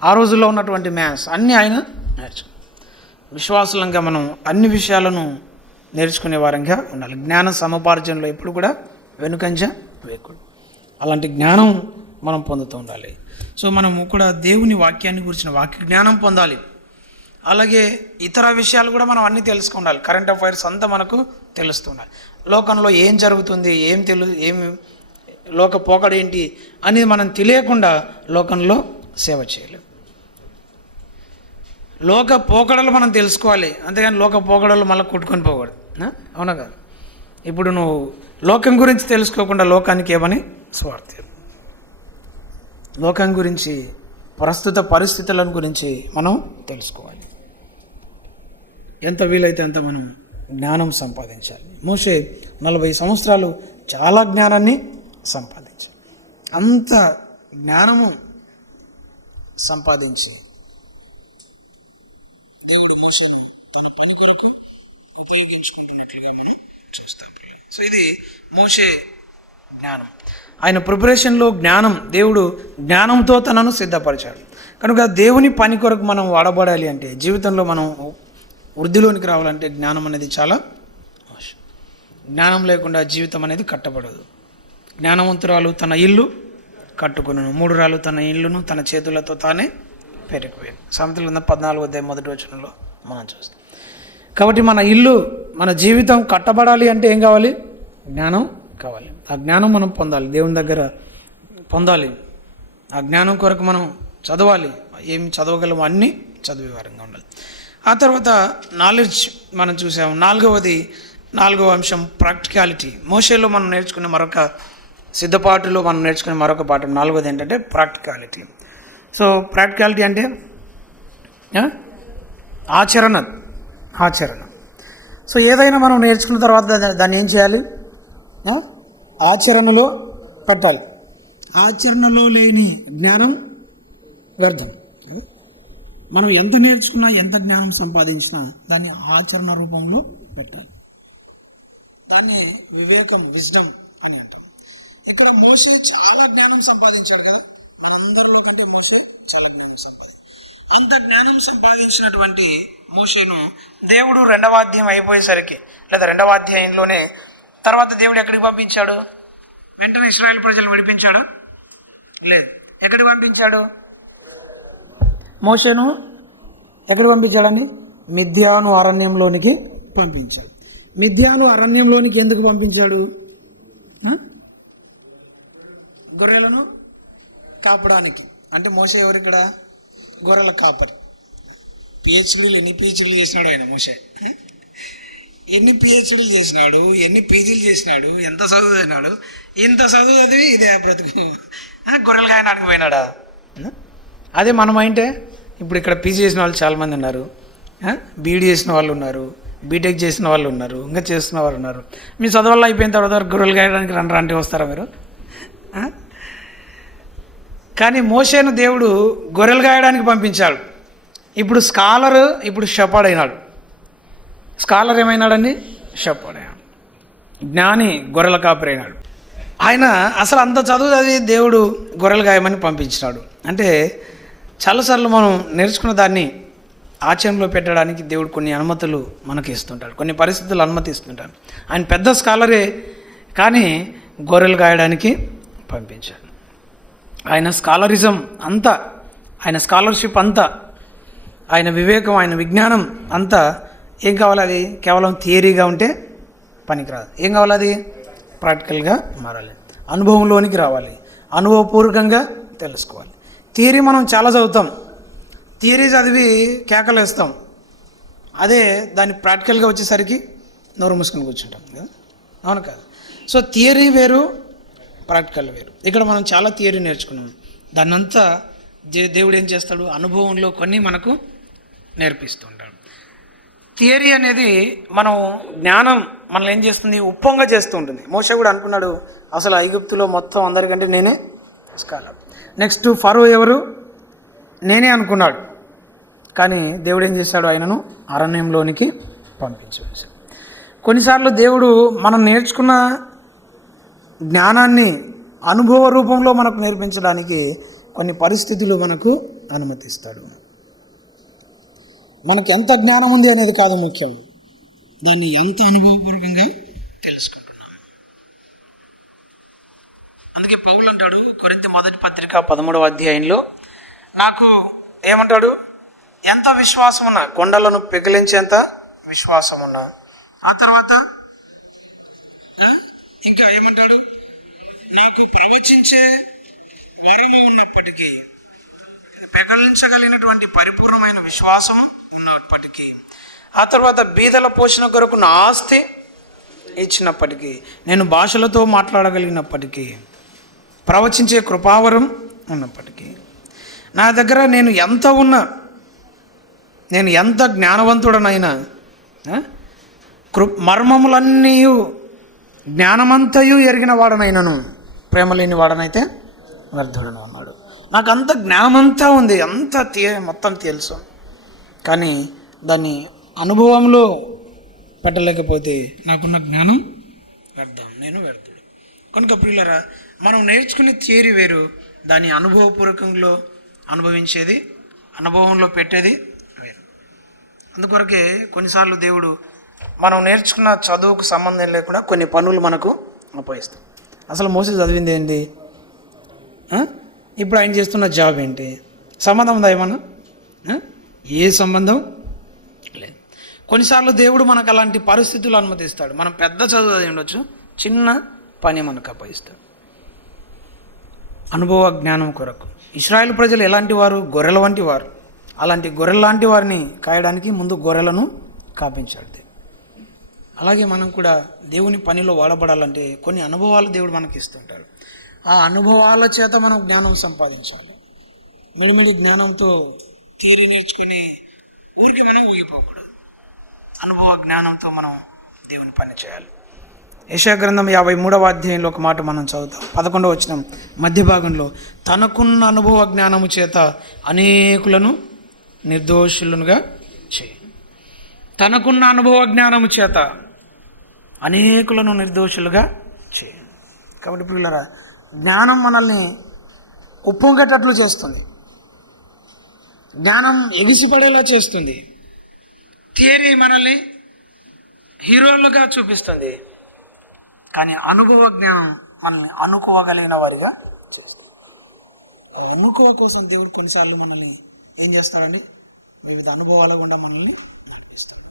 ఆ రోజుల్లో ఉన్నటువంటి మ్యాథ్స్ అన్నీ ఆయన నేర్చుకున్నాడు. విశ్వాసులంగా మనం అన్ని విషయాలను నేర్చుకునే వారంగా ఉండాలి. జ్ఞాన సముపార్జనలో ఎప్పుడు కూడా వెనుకంజ వేయకూడదు. అలాంటి జ్ఞానం మనం పొందుతూ ఉండాలి. సో మనము కూడా దేవుని వాక్యాన్ని గురించిన వాక్య జ్ఞానం పొందాలి. అలాగే ఇతర విషయాలు కూడా మనం అన్నీ తెలుసుకుండాలి. కరెంట్ అఫైర్స్ అంతా మనకు తెలుస్తుండాలి. లోకంలో ఏం జరుగుతుంది, ఏం లోక పోకడేంటి అనేది మనం తెలియకుండా లోకంలో సేవ చేయలేం. లోక పోకడలు మనం తెలుసుకోవాలి, అంతేగాని లోక పోకడలు మళ్ళీ కొట్టుకొని పోకూడదు. అవునా కాదు? ఇప్పుడు నువ్వు లోకం గురించి తెలుసుకోకుండా లోకానికి ఏమని స్వార్థం. లోకం గురించి, ప్రస్తుత పరిస్థితులను గురించి మనం తెలుసుకోవాలి. ఎంత వీలైతే అంత మనం జ్ఞానం సంపాదించాలి. మోషే 40 సంవత్సరాలు చాలా జ్ఞానాన్ని సంపాదించాలి. అంత జ్ఞానము సంపాదించి దేవుడు మోషేను తన పని కొరకు ఉపయోగించుకుంటున్నట్లుగా మనం చూస్తాం. సో ఇది మోషే జ్ఞానం. ఆయన ప్రిపరేషన్లో జ్ఞానం, దేవుడు జ్ఞానంతో తనను సిద్ధపరిచాడు. కనుక దేవుని పని కొరకు మనం వాడబడాలి అంటే, జీవితంలో మనం వృద్ధిలోనికి రావాలంటే జ్ఞానం అనేది చాలా అవసరం. జ్ఞానం లేకుండా జీవితం అనేది కట్టబడదు. జ్ఞానవంతురాలు తన ఇల్లు కట్టుకును, మూఢురాలు తన ఇల్లును తన చేతులతో తానే పెరిగిపోయాడు. సామెతల 14:1 మనం చూస్తాం. కాబట్టి మన ఇల్లు, మన జీవితం కట్టబడాలి అంటే ఏం కావాలి? జ్ఞానం కావాలి. ఆ జ్ఞానం మనం పొందాలి, దేవుని దగ్గర పొందాలి. ఆ జ్ఞానం కొరకు మనం చదవాలి, ఏమి చదవగలమో అన్నీ చదివే వారంగా ఉండాలి. ఆ తర్వాత నాలెడ్జ్ మనం చూసాము. నాలుగవ అంశం ప్రాక్టికాలిటీ. మోషేలో మనం నేర్చుకునే మరొక సిద్ధపాటులో మనం నేర్చుకునే మరొక పాఠం 4వది ఏంటంటే ప్రాక్టికాలిటీ. సో ప్రాక్టికాలిటీ అంటే ఆచరణ. సో ఏదైనా మనం నేర్చుకున్న తర్వాత దాన్ని ఏం చేయాలి? ఆచరణలో పెట్టాలి. ఆచరణలో లేని జ్ఞానం వ్యర్థం. మనం ఎంత నేర్చుకున్నా, ఎంత జ్ఞానం సంపాదించినా దాన్ని ఆచరణ రూపంలో పెట్టాలి. దాన్ని వివేకం, విజ్డమ్ అని అంటాం. ఇక్కడ మోషే చాలా జ్ఞానం సంపాదించాడు కదా, మనందరిలో కంటే మోషే చాలా జ్ఞానం సంపాదించాడు. అంత జ్ఞానం సంపాదించినటువంటి మోషేను దేవుడు 2వ అధ్యాయం అయిపోయేసరికి, లేదా 2వ అధ్యాయంలోనే తర్వాత దేవుడు ఎక్కడికి పంపించాడు? వెంటనే ఇశ్రాయేల్ ప్రజలు విడిపించాడు? లేదు. ఎక్కడికి పంపించాడు? మోషేను ఎక్కడికి పంపించాడని? మిద్యాను అరణ్యంలోనికి పంపించాడు. మిద్యాను అరణ్యంలోనికి ఎందుకు పంపించాడు? గొర్రెలను కాపడానికి. అంటే మోషే ఎవరు ఇక్కడ? గొర్రెల కాపరి. ఎన్ని పిహెచ్డీలు చేసినాడు ఆయన మోషే? ఎన్ని పిహెచ్డీలు చేసినాడు, ఎన్ని పీజీలు చేసినాడు, ఎంత చదువు చదివినాడు? ఇంత చదువు చదివి ఇదే బ్రతుకు గొర్రెలు కాయడానికి పోయినాడా? అదే మనం అంటే ఇప్పుడు ఇక్కడ పీజీ చేసిన వాళ్ళు చాలామంది ఉన్నారు, బీఈడీ చేసిన వాళ్ళు ఉన్నారు, బీటెక్ చేసిన వాళ్ళు ఉన్నారు, ఇంకా చేస్తున్న వాళ్ళు ఉన్నారు. మీ చదువుల్లో అయిపోయిన తర్వాత గొర్రెలు కాయడానికి రండి వస్తారా మీరు? కానీ మోషేను దేవుడు గొర్రెలు కాయడానికి పంపించాడు. ఇప్పుడు స్కాలర్, ఇప్పుడు షెపర్డ్ అయినాడు. స్కాలర్ ఏమైనాడండి? షెపర్డ్ అయినాడు. జ్ఞాని గొర్రెల కాపరి అయినాడు. ఆయన అసలు అంత చదువు చదివి దేవుడు గొర్రెలు గాయమని పంపించినాడు. అంటే చాలాసార్లు మనం నేర్చుకున్న దాన్ని ఆచరణలో పెట్టడానికి దేవుడు కొన్ని అనుమతులు మనకి ఇస్తుంటాడు, కొన్ని పరిస్థితులు అనుమతిస్తుంటాడు. ఆయన పెద్ద స్కాలరే, కానీ గొర్రెలు గాయడానికి పంపించాడు. ఆయన స్కాలరిజం అంతా, ఆయన స్కాలర్షిప్ అంతా, ఆయన వివేకం, ఆయన విజ్ఞానం అంతా ఏం కావాలి? అది కేవలం థియరీగా ఉంటే పనికిరాదు. ఏం కావాలి? అది ప్రాక్టికల్గా మారాలి, అనుభవంలోనికి రావాలి, అనుభవపూర్వకంగా తెలుసుకోవాలి. థియరీ మనం చాలా చదువుతాం, థియరీ చదివి కేకలేస్తాం. అదే దాన్ని ప్రాక్టికల్గా వచ్చేసరికి నోరు మూసుకొని కూర్చుంటాం కదా, అవును కాదు? సో థియరీ వేరు, ప్రాక్టికల్ వేరు. ఇక్కడ మనం చాలా థియరీ నేర్చుకున్నాం. దాన్నంతా దేవుడు ఏం చేస్తాడు? అనుభవంలో కొన్ని మనకు నేర్పిస్తుంటాడు. థియరీ అనేది మనం జ్ఞానం మనల్ని ఏం చేస్తుంది? ఉప్పొంగ చేస్తూ ఉంటుంది. మోషే కూడా అనుకున్నాడు, అసలు ఐగుప్తులో మొత్తం అందరికంటే నేనే స్కాలర్. నెక్స్ట్ ఫరో ఎవరు? నేనే అనుకున్నాడు. కానీ దేవుడు ఏం చేశాడు? ఆయనను అరణ్యంలోనికి పంపించేశాడు. కొన్నిసార్లు దేవుడు మనం నేర్చుకున్న జ్ఞానాన్ని అనుభవ రూపంలో మనకు నేర్పించడానికి కొన్ని పరిస్థితులు మనకు అనుమతిస్తాడు. మనకు ఎంత జ్ఞానం ఉంది అనేది కాదు ముఖ్యం, దాన్ని ఎంత అనుభవపూర్వకంగా తెలుసుకుంటున్నాం. అందుకే పౌలు అంటాడు కొరింథీ 1 అధ్యాయంలో, నాకు ఏమంటాడు? ఎంత విశ్వాసం ఉన్నా, కొండలను పెకిలించేంత విశ్వాసం ఉన్నా. ఆ తర్వాత ఇంకా ఏమంటాడు? నాకు ప్రవచించే వరము ఉన్నప్పటికీ, పెకలించగలిగినటువంటి పరిపూర్ణమైన విశ్వాసం ఉన్నప్పటికీ, ఆ తర్వాత బీదల పోషణ కొరకు నా ఆస్తి ఇచ్చినప్పటికీ, నేను భాషలతో మాట్లాడగలిగినప్పటికీ, ప్రవచించే కృపావరం ఉన్నప్పటికీ, నా దగ్గర నేను ఎంత ఉన్నా, నేను ఎంత జ్ఞానవంతుడనైనా, మర్మములన్నీ జ్ఞానమంతయు ఎరిగిన వాడనైనను ప్రేమ లేని వాడనైతే వ్యర్థుడను అన్నాడు. నాకు అంత జ్ఞానమంతా ఉంది, అంతా మొత్తం తెలుసు, కానీ దాన్ని అనుభవంలో పెట్టలేకపోతే నాకున్న జ్ఞానం వ్యర్థం, నేను వ్యర్థుడు. కనుక ప్రియులారా, మనం నేర్చుకునే థియరీ వేరు, దాన్ని అనుభవపూర్వకంలో అనుభవించేది, అనుభవంలో పెట్టేది వేరు. అందుకొరకే కొన్నిసార్లు దేవుడు మనం నేర్చుకున్న చదువుకు సంబంధం లేకుండా కొన్ని పనులు మనకు అప్పగిస్తాం. అసలు మోసే చదివింది ఏంటి, ఇప్పుడు ఆయన చేస్తున్న జాబ్ ఏంటి, సంబంధం ఉందా ఏమన్నా? ఏ సంబంధం లేదు. కొన్నిసార్లు దేవుడు మనకు అలాంటి పరిస్థితులు అనుమతిస్తాడు. మనం పెద్ద చదువు చదివి ఉండొచ్చు, చిన్న పని మనకు అప్పగిస్తాడు అనుభవ జ్ఞానం కొరకు. ఇశ్రాయేలు ప్రజలు ఎలాంటి వారు? గొర్రెల వంటి వారు. అలాంటి గొర్రెల లాంటి వారిని కాయడానికి ముందు గొర్రెలను కాపించాడు. అలాగే మనం కూడా దేవుని పనిలో వాడబడాలంటే కొన్ని అనుభవాలు దేవుడు మనకి ఇస్తుంటాడు. ఆ అనుభవాల చేత మనం జ్ఞానం సంపాదించాలి. మిడిమిడి జ్ఞానంతో థియరీ నేర్చుకుని ఊరికి మనం ఊగిపోకూడదు. అనుభవ జ్ఞానంతో మనం దేవుని పని చేయాలి. యెషయా గ్రంథం 53వ అధ్యాయంలో ఒక మాట మనం చదువుతాం. 11వ వచనం మధ్య భాగంలో, తనకున్న అనుభవ జ్ఞానము చేత అనేకులను నిర్దోషులుగా చేయి. తనకున్న అనుభవ జ్ఞానము చేత అనేకులను నిర్దోషులుగా చేయి. కాబట్టి పిల్లరా, జ్ఞానం మనల్ని ఉప్పొంగేటట్లు చేస్తుంది, జ్ఞానం ఎగిసిపడేలా చేస్తుంది. థియరీ మనల్ని హీరోలుగా చూపిస్తుంది, కానీ అనుభవ జ్ఞానం మనల్ని అనుకోవగలిగిన వారిగా చేస్తుంది. అనుకోవ కోసం దేవుడు కొన్నిసార్లు మనల్ని ఏం చేస్తాడండి, వివిధ అనుభవాల గుండా మనల్ని నడిపిస్తాడు.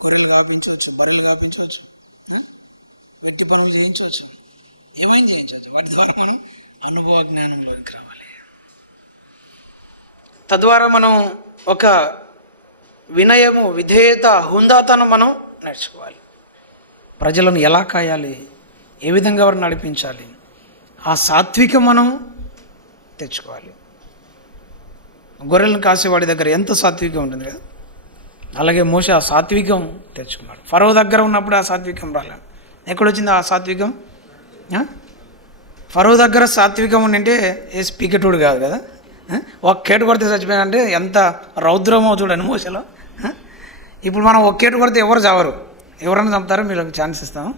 గొర్రెలు కాపించవచ్చు, బర్రెలు కాపించవచ్చు, వెట్టి పనులు చేయించవచ్చు, ఏమేం చేయించవచ్చు. వాటి ద్వారా మనం అనుభవ జ్ఞానంలోకి రావాలి. తద్వారా మనం ఒక వినయము, విధేయత, హుందాతనం మనం నేర్చుకోవాలి. ప్రజలను ఎలా కాయాలి, ఏ విధంగా వారిని నడిపించాలి, ఆ సాత్వికం మనం తెచ్చుకోవాలి. గొర్రెలను కాసేవాడి దగ్గర ఎంత సాత్వికం ఉంటుంది కదా, అలాగే మోషే ఆ సాత్వికం తెచ్చుకున్నాడు. ఫరో దగ్గర ఉన్నప్పుడు ఆ సాత్వికం రాలే. ఎక్కడొచ్చింది ఆ సాత్వికం? ఫరో దగ్గర సాత్వికం ఉండింటే ఏ స్పీకెటుడు కాదు కదా. ఒక కేటు కొడితే చచ్చిపోయాడంటే ఎంత రౌద్రమో చూడండి మోసలో. ఇప్పుడు మనం ఒక కేటు కొడితే ఎవరు చావరు, ఎవరైనా చంపుతారా? మీరు ఒక ఛాన్స్ ఇస్తాము.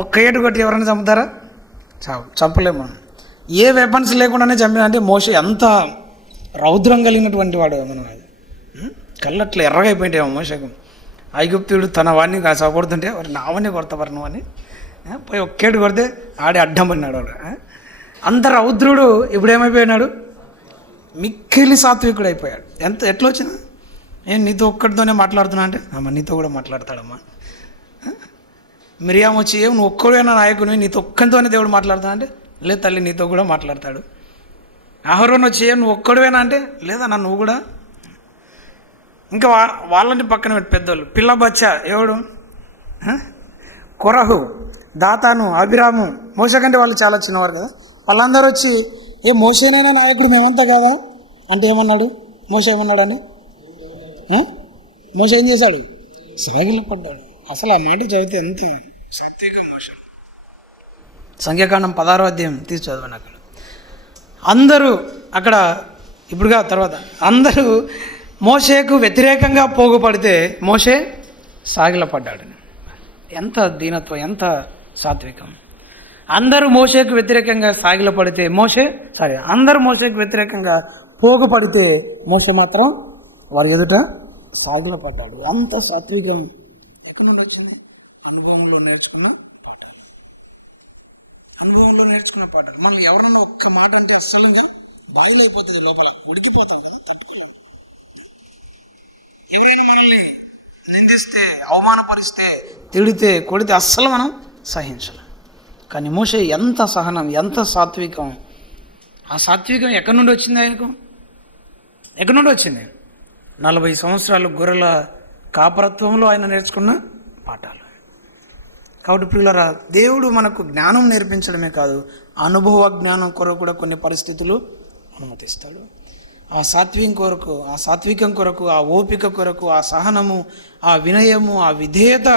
ఒక్క ఏటు కొట్టి ఎవరైనా చంపుతారా? చంపలేము మనం. ఏ వెపన్స్ లేకుండానే చంపినంటే మోషే ఎంత రౌద్రం కలిగినటువంటి వాడు. మనం అది కళ్ళట్లు ఎర్రగా అయిపోయింటేమో మోషకు. ఐగుప్తుడు తన వాడిని కాసపడుతుంటే వారు నావన్నీ కొడతావారు నువ్వు అని పోయి ఒక్కేటు కొడితే ఆడి అడ్డం పడినాడు వాడు. అంత రౌద్రుడు ఇప్పుడు ఏమైపోయినాడు? మిక్కిలి సాత్వికుడు అయిపోయాడు. ఎట్లా వచ్చినా నేను నీతో ఒక్కడితోనే మాట్లాడుతున్నా అంటే, అమ్మ నీతో కూడా మాట్లాడతాడమ్మా. మిరియాం వచ్చి నువ్వు ఒక్కడైనా నాయకుని, నీతో ఒక్కడితోనే దేవుడు మాట్లాడుతున్నా అంటే, లేదు తల్లి నీతో కూడా మాట్లాడతాడు. అహరోన్ వచ్చి నువ్వు ఒక్కడివేనా అంటే, లేదన్నా నువ్వు కూడా. ఇంకా వాళ్ళని పక్కన పెట్టి పెద్దోళ్ళు, పిల్ల బచ్చా ఎవడు, కొరహు, దాతాను, అభిరాము, మోసే కంటే వాళ్ళు చాలా చిన్నవారు కదా. వాళ్ళందరూ వచ్చి మోసేనైనా నాయకుడు మేమంతా కదా అంటే ఏమన్నాడు? మోసే ఏమన్నాడని? మోసే ఏం చేశాడు? సిరగిలు పడ్డాడు. అసలు ఆ మాట చదివితే ఎంత సాత్విక మోసం. సంఖ్యాకాండం 16వ అధ్యాయం తీసి చదవండి. అక్కడ అందరూ అక్కడ ఇప్పుడుగా తర్వాత అందరూ మోషేకు వ్యతిరేకంగా పోగుపడితే మోషే సాగిలపడ్డాడు. ఎంత దీనత్వం, ఎంత సాత్వికం. అందరూ మోషేకు వ్యతిరేకంగా సాగిలపడితే అందరూ మోషేకు వ్యతిరేకంగా పోగుపడితే మోషే మాత్రం వారి ఎదుట సాగిలపడ్డాడు. అంత సాత్వికం ఎక్కడి నుండి వచ్చింది? అనుభవంలో నేర్చుకున్న పాఠాలు. అనుభవంలో నేర్చుకున్న పాఠాలు. మనం ఎవరన్నా ఒక్క మాట అంటే అస్సలు బాధలైపోతుంది, లోపల ఉడికిపోతాం. ఎవరైనా మనల్ని నిందిస్తే, అవమానపరిస్తే, తిడితే, కొడితే అస్సలు మనం సహించలేం. కానీ మోషే ఎంత సహనం, ఎంత సాత్వికం. ఆ సాత్వికం ఎక్కడి నుండి వచ్చింది? ఆయనకు ఎక్కడి నుండి వచ్చింది? 40 సంవత్సరాలు గొర్రెల కాపరత్వంలో ఆయన నేర్చుకున్న పాఠాలు. కాబట్టి ప్రియులారా, దేవుడు మనకు జ్ఞానం నేర్పించడమే కాదు, అనుభవ జ్ఞానం కొరకు కూడా కొన్ని పరిస్థితులు అనుమతిస్తాడు. ఆ సాత్వికం కొరకు, ఆ ఓపిక కొరకు, ఆ సహనము, ఆ వినయము, ఆ విధేయత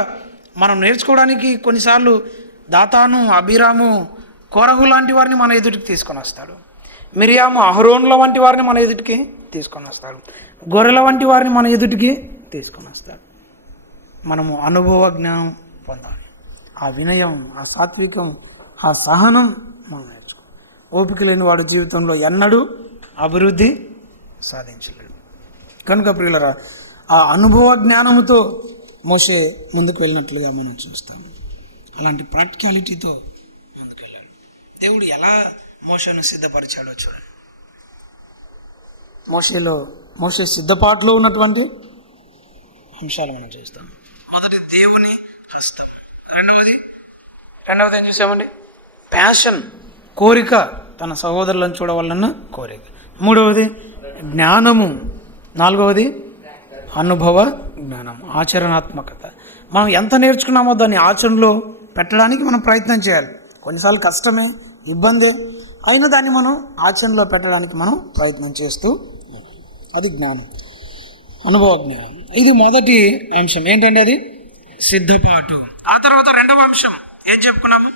మనం నేర్చుకోవడానికి కొన్నిసార్లు దాతాను, అభిరాము, కోరహు లాంటి వారిని మన ఎదుటికి తీసుకొని వస్తాడు. మిరియాము అహరోనుల వంటి వారిని మన ఎదుటికి తీసుకొని వస్తాడు. గొర్రెల వంటి వారిని మన ఎదుటికి తీసుకొని వస్తాడు. మనము అనుభవ జ్ఞానం పొందాలి. ఆ వినయం, ఆ సాత్వికం, ఆ సహనం మనం నేర్చుకో. ఓపిక లేని వాడు జీవితంలో ఎన్నడూ అభివృద్ధి సాధించలేడు. కనుక ప్రియులరా, ఆ అనుభవ జ్ఞానముతో మోషే ముందుకు వెళ్ళినట్లుగా మనం చూస్తాము. అలాంటి ప్రాక్టికాలిటీతో ముందుకు వెళ్ళాడు. దేవుడు ఎలా మోషేను సిద్ధపరిచాడో చూడండి. మోషే సిద్ధపాటులో ఉన్నటువంటి అంశాలు మనం చూస్తాం. మొదటి దేవుని హస్తం, రెండవది ఏం చూసామండి? ప్యాషన్, కోరిక, తన సహోదరులను చూడవాలన్న కోరిక. మూడవది జ్ఞానము. నాలుగవది అనుభవ జ్ఞానం, ఆచరణాత్మకత. మనం ఎంత నేర్చుకున్నామో దాన్ని ఆచరణలో పెట్టడానికి మనం ప్రయత్నం చేయాలి. కొన్నిసార్లు కష్టమే, ఇబ్బంది అయినా దాన్ని మనం ఆచరణలో పెట్టడానికి మనం ప్రయత్నం చేస్తూ, అది జ్ఞానం, అనుభవ జ్ఞానం. ఇది మొదటి అంశం. ఏంటంటే అది సిద్ధపాటు. ఆ తర్వాత రెండవ అంశం ఏం చెప్పుకున్నాము?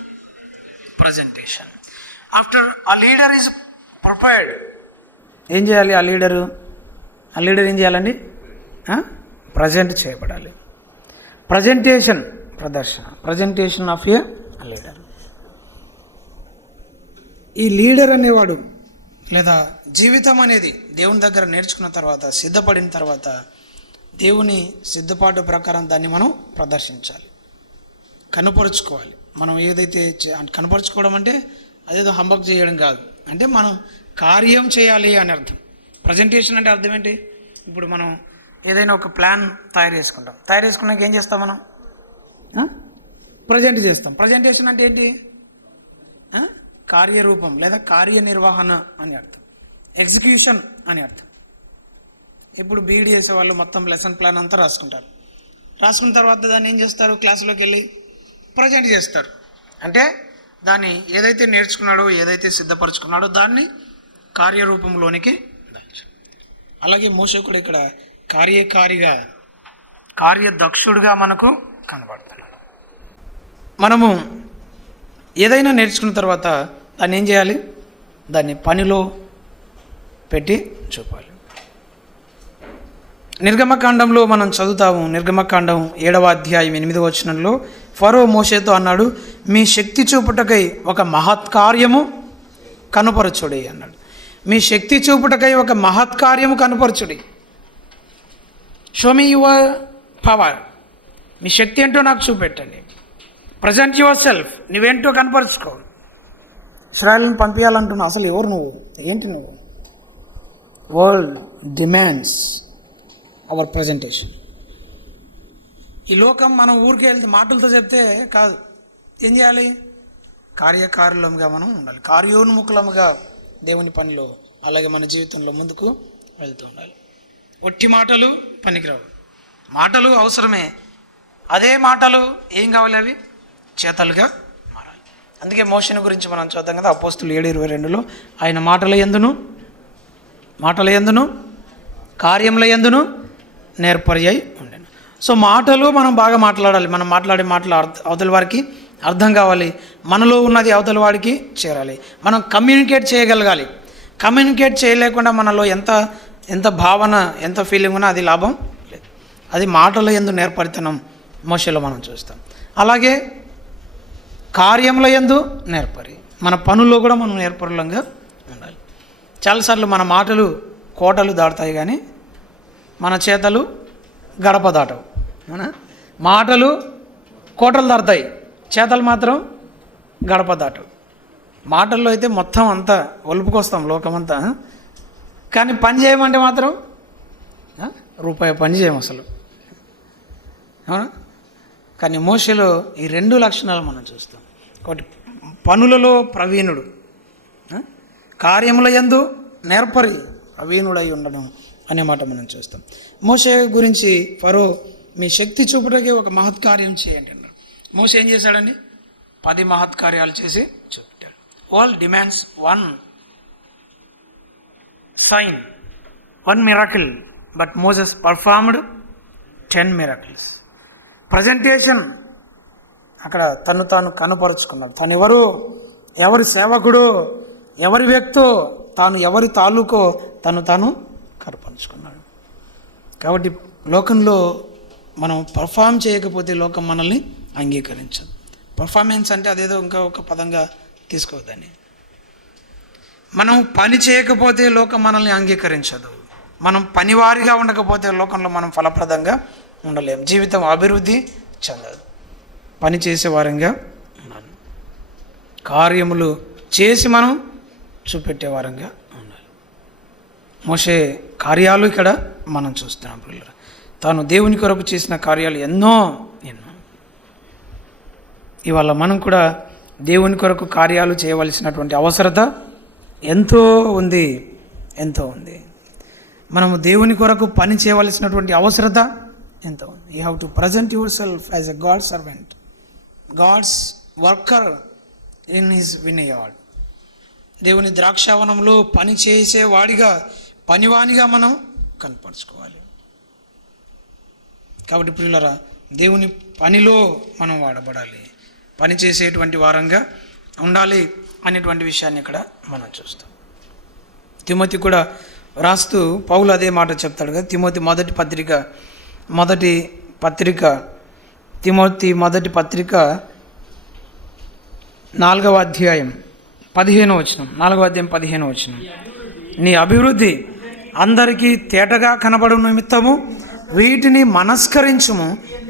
ప్రజెంటేషన్. ఆఫ్టర్ ఆ లీడర్ ఈజ్ ప్రిపేర్డ్, ఏం చేయాలి? ఆ లీడర్ ఏం చేయాలండి? ప్రజెంట్ చేయబడాలి. ప్రజెంటేషన్, ప్రదర్శన, ప్రజెంటేషన్ ఆఫ్ ఏ లీడర్. ఈ లీడర్ అనేవాడు లేదా జీవితం అనేది దేవుని దగ్గర నేర్చుకున్న తర్వాత, సిద్ధపడిన తర్వాత, దేవుని సిద్ధపాటు ప్రకారం దాన్ని మనం ప్రదర్శించాలి, కనపరుచుకోవాలి. మనం ఏదైతే కనపరుచుకోవడం అంటే అదేదో హంబక్ చేయడం కాదు, అంటే మనం కార్యం చేయాలి అని అర్థం. ప్రజెంటేషన్ అంటే అర్థం ఏంటి? ఇప్పుడు మనం ఏదైనా ఒక ప్లాన్ తయారు చేసుకున్నాక ఏం చేస్తాం? మనం ప్రజెంట్ చేస్తాం. ప్రజెంటేషన్ అంటే ఏంటి? కార్యరూపం లేదా కార్యనిర్వహణ అని అర్థం, ఎగ్జిక్యూషన్ అని అర్థం. ఇప్పుడు బీఈడీ చేసే వాళ్ళు మొత్తం లెసన్ ప్లాన్ అంతా రాసుకుంటారు. రాసుకున్న తర్వాత దాన్ని ఏం చేస్తారు? క్లాసులోకి వెళ్ళి ప్రజెంట్ చేస్తారు. అంటే దాన్ని ఏదైతే నేర్చుకున్నాడో, ఏదైతే సిద్ధపరచుకున్నాడో దాన్ని కార్యరూపంలోనికి దాల్చాలి. అలాగే మోషే కూడా ఇక్కడ కార్యదక్షుడుగా మనకు కనబడుతున్నాడు. మనము ఏదైనా నేర్చుకున్న తర్వాత దాన్ని ఏం చేయాలి? దాన్ని పనిలో పెట్టి చూపాలి. నిర్గమకాండంలో మనం చదువుతాము. నిర్గమకాండం 7వ అధ్యాయం 8వ వచనంలో ఫరో మోషేతో అన్నాడు, మీ శక్తి చూపుటకై ఒక మహత్కార్యము కనుపరచుడి అన్నాడు. మీ శక్తి చూపుటకై ఒక మహత్కార్యము కనుపరచుడి. Show me your power. మీ శక్తి ఏంటో నాకు చూపెట్టండి. Present yourself. నువ్వేంటో కనపరుచుకో. ఇశ్రాయేలును పంపించాలంటున్నావు. అసలు ఎవరు నువ్వు? ఏంటి నువ్వు? World demands our presentation. ఈ లోకం మనం ఊరికి వెళ్తే మాటలతో చెప్తే కాదు. ఏం చేయాలి? కార్యకారులముగా మనం ఉండాలి. కార్యోన్ముఖులముగా దేవుని పనిలో, అలాగే మన జీవితంలో ముందుకు వెళ్తూ ఉండాలి. ఒట్టి మాటలు పనికిరావు. మాటలు అవసరమే. అదే మాటలు ఏం కావాలి? అవి చేతలుగా మారాలి. అందుకే మోషేను గురించి మనం చూద్దాం కదా, అపోస్తులు 7:22లో ఆయన మాటల యందును కార్యముల యందును నేర్పరి అయి ఉండెను. సో మాటలు మనం బాగా మాట్లాడాలి. మనం మాట్లాడే మాటలు అవతల వారికి అర్థం కావాలి. మనలో ఉన్నది అవతల వాడికి చేరాలి. మనం కమ్యూనికేట్ చేయగలగాలి. కమ్యూనికేట్ చేయలేకుండా మనలో ఎంత భావన, ఎంత ఫీలింగ్ ఉన్నా అది లాభం లేదు. అది మాటల యందు నేర్పరితనం మోషేలో మనం చూస్తాం. అలాగే కార్యముల యందు నేర్పరి. మన పనుల్లో కూడా మనం నేర్పరులంగా ఉండాలి. చాలాసార్లు మన మాటలు కోటలు దాటుతాయి కానీ మన చేతలు గడప దాటవు. మాటలు కోటలు దాటుతాయి, చేతలు మాత్రం గడప దాటవు. మాటల్లో అయితే మొత్తం అంతా ఒలుపుకొస్తాం లోకమంతా, కానీ పని చేయమంటే మాత్రం రూపాయి పని చేయం అసలు. అవునా? కానీ మోషేలో ఈ 2 లక్షణాలు మనం చూస్తాం. ఒకటి పనులలో ప్రవీణుడు, కార్యముల యందు నేర్పరి, ప్రవీణుడై ఉండడం అనే మాట మనం చూస్తాం. మోషే గురించి ఫరో మీ శక్తి చూపుటకి ఒక మహత్కార్యం చేయండి అన్నాడు. మోషే ఏం చేశాడండి? 10 మహత్కార్యాలు చేసి చూపెట్టాడు. All demands 1 sign, 1 miracle, but Moses performed 10 miracles. Presentation, అక్కడ తాను కనుపరుచుకున్నాడు. తను ఎవరు ఎవరి సేవకుడో, ఎవరి వ్యక్తో, తాను ఎవరి తాలూకో తాను కనపరుచుకున్నాడు. కాబట్టి లోకంలో మనం పర్ఫామ్ చేయకపోతే లోకం మనల్ని అంగీకరించదు. పర్ఫార్మెన్స్ అంటే అదేదో ఇంకా ఒక పదంగా తీసుకోవద్దని. మనం పని చేయకపోతే లోకం మనల్ని అంగీకరించదు. మనం పనివారిగా ఉండకపోతే లోకంలో మనం ఫలప్రదంగా ఉండలేము. జీవితం అభివృద్ధి చెందదు. పని చేసేవారంగా ఉండాలి. కార్యములు చేసి మనం చూపెట్టే వారంగా ఉండాలి. మోషే కార్యాలు ఇక్కడ మనం చూస్తున్నాం పిల్లలు. తాను దేవుని కొరకు చేసిన కార్యాలు ఎన్నో. ఇవాళ మనం కూడా దేవుని కొరకు కార్యాలు చేయవలసినటువంటి అవసరత ఎంతో ఉంది. మనము దేవుని కొరకు పని చేయవలసినటువంటి అవసరత ఎంతో ఉంది. You have to present yourself as a God servant, God's worker in his vineyard. దేవుని ద్రాక్షావనంలో పని చేసేవాడిగా, పనివానిగా మనం కనపరుచుకోవాలి. కాబట్టి పిల్లరా, దేవుని పనిలో మనం వాడబడాలి, పని చేసేటువంటి వారంగా ఉండాలి అనేటువంటి విషయాన్ని ఇక్కడ మనం చూస్తాం. తిమోతి కూడా రాస్తూ పౌలు అదే మాట చెప్తాడు కదా. తిమోతి మొదటి పత్రిక 4వ అధ్యాయం 15వ వచనం. నీ అభివృద్ధి అందరికీ తేటగా కనబడు నిమిత్తము వీటిని మనస్కరించుము,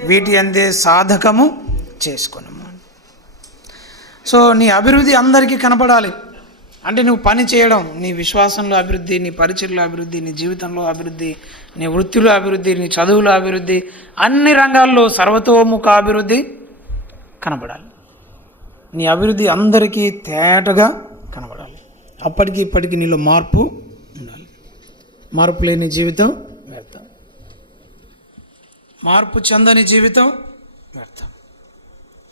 వీటి అందే సాధకము చేసుకొనుము. సో నీ అభివృద్ధి అందరికీ కనపడాలి అంటే నువ్వు పని చేయడం, నీ విశ్వాసంలో అభివృద్ధి, నీ పరిచర్లో అభివృద్ధి, నీ జీవితంలో అభివృద్ధి, నీ వృత్తిలో అభివృద్ధి, నీ చదువులో అభివృద్ధి, అన్ని రంగాల్లో సర్వతోముఖ అభివృద్ధి కనబడాలి. నీ అభివృద్ధి అందరికీ తేటగా కనబడాలి. అప్పటికి ఇప్పటికీ నీలో మార్పు ఉండాలి. మార్పు లేని జీవితం వ్యర్థం, మార్పు చెందని జీవితం వ్యర్థం.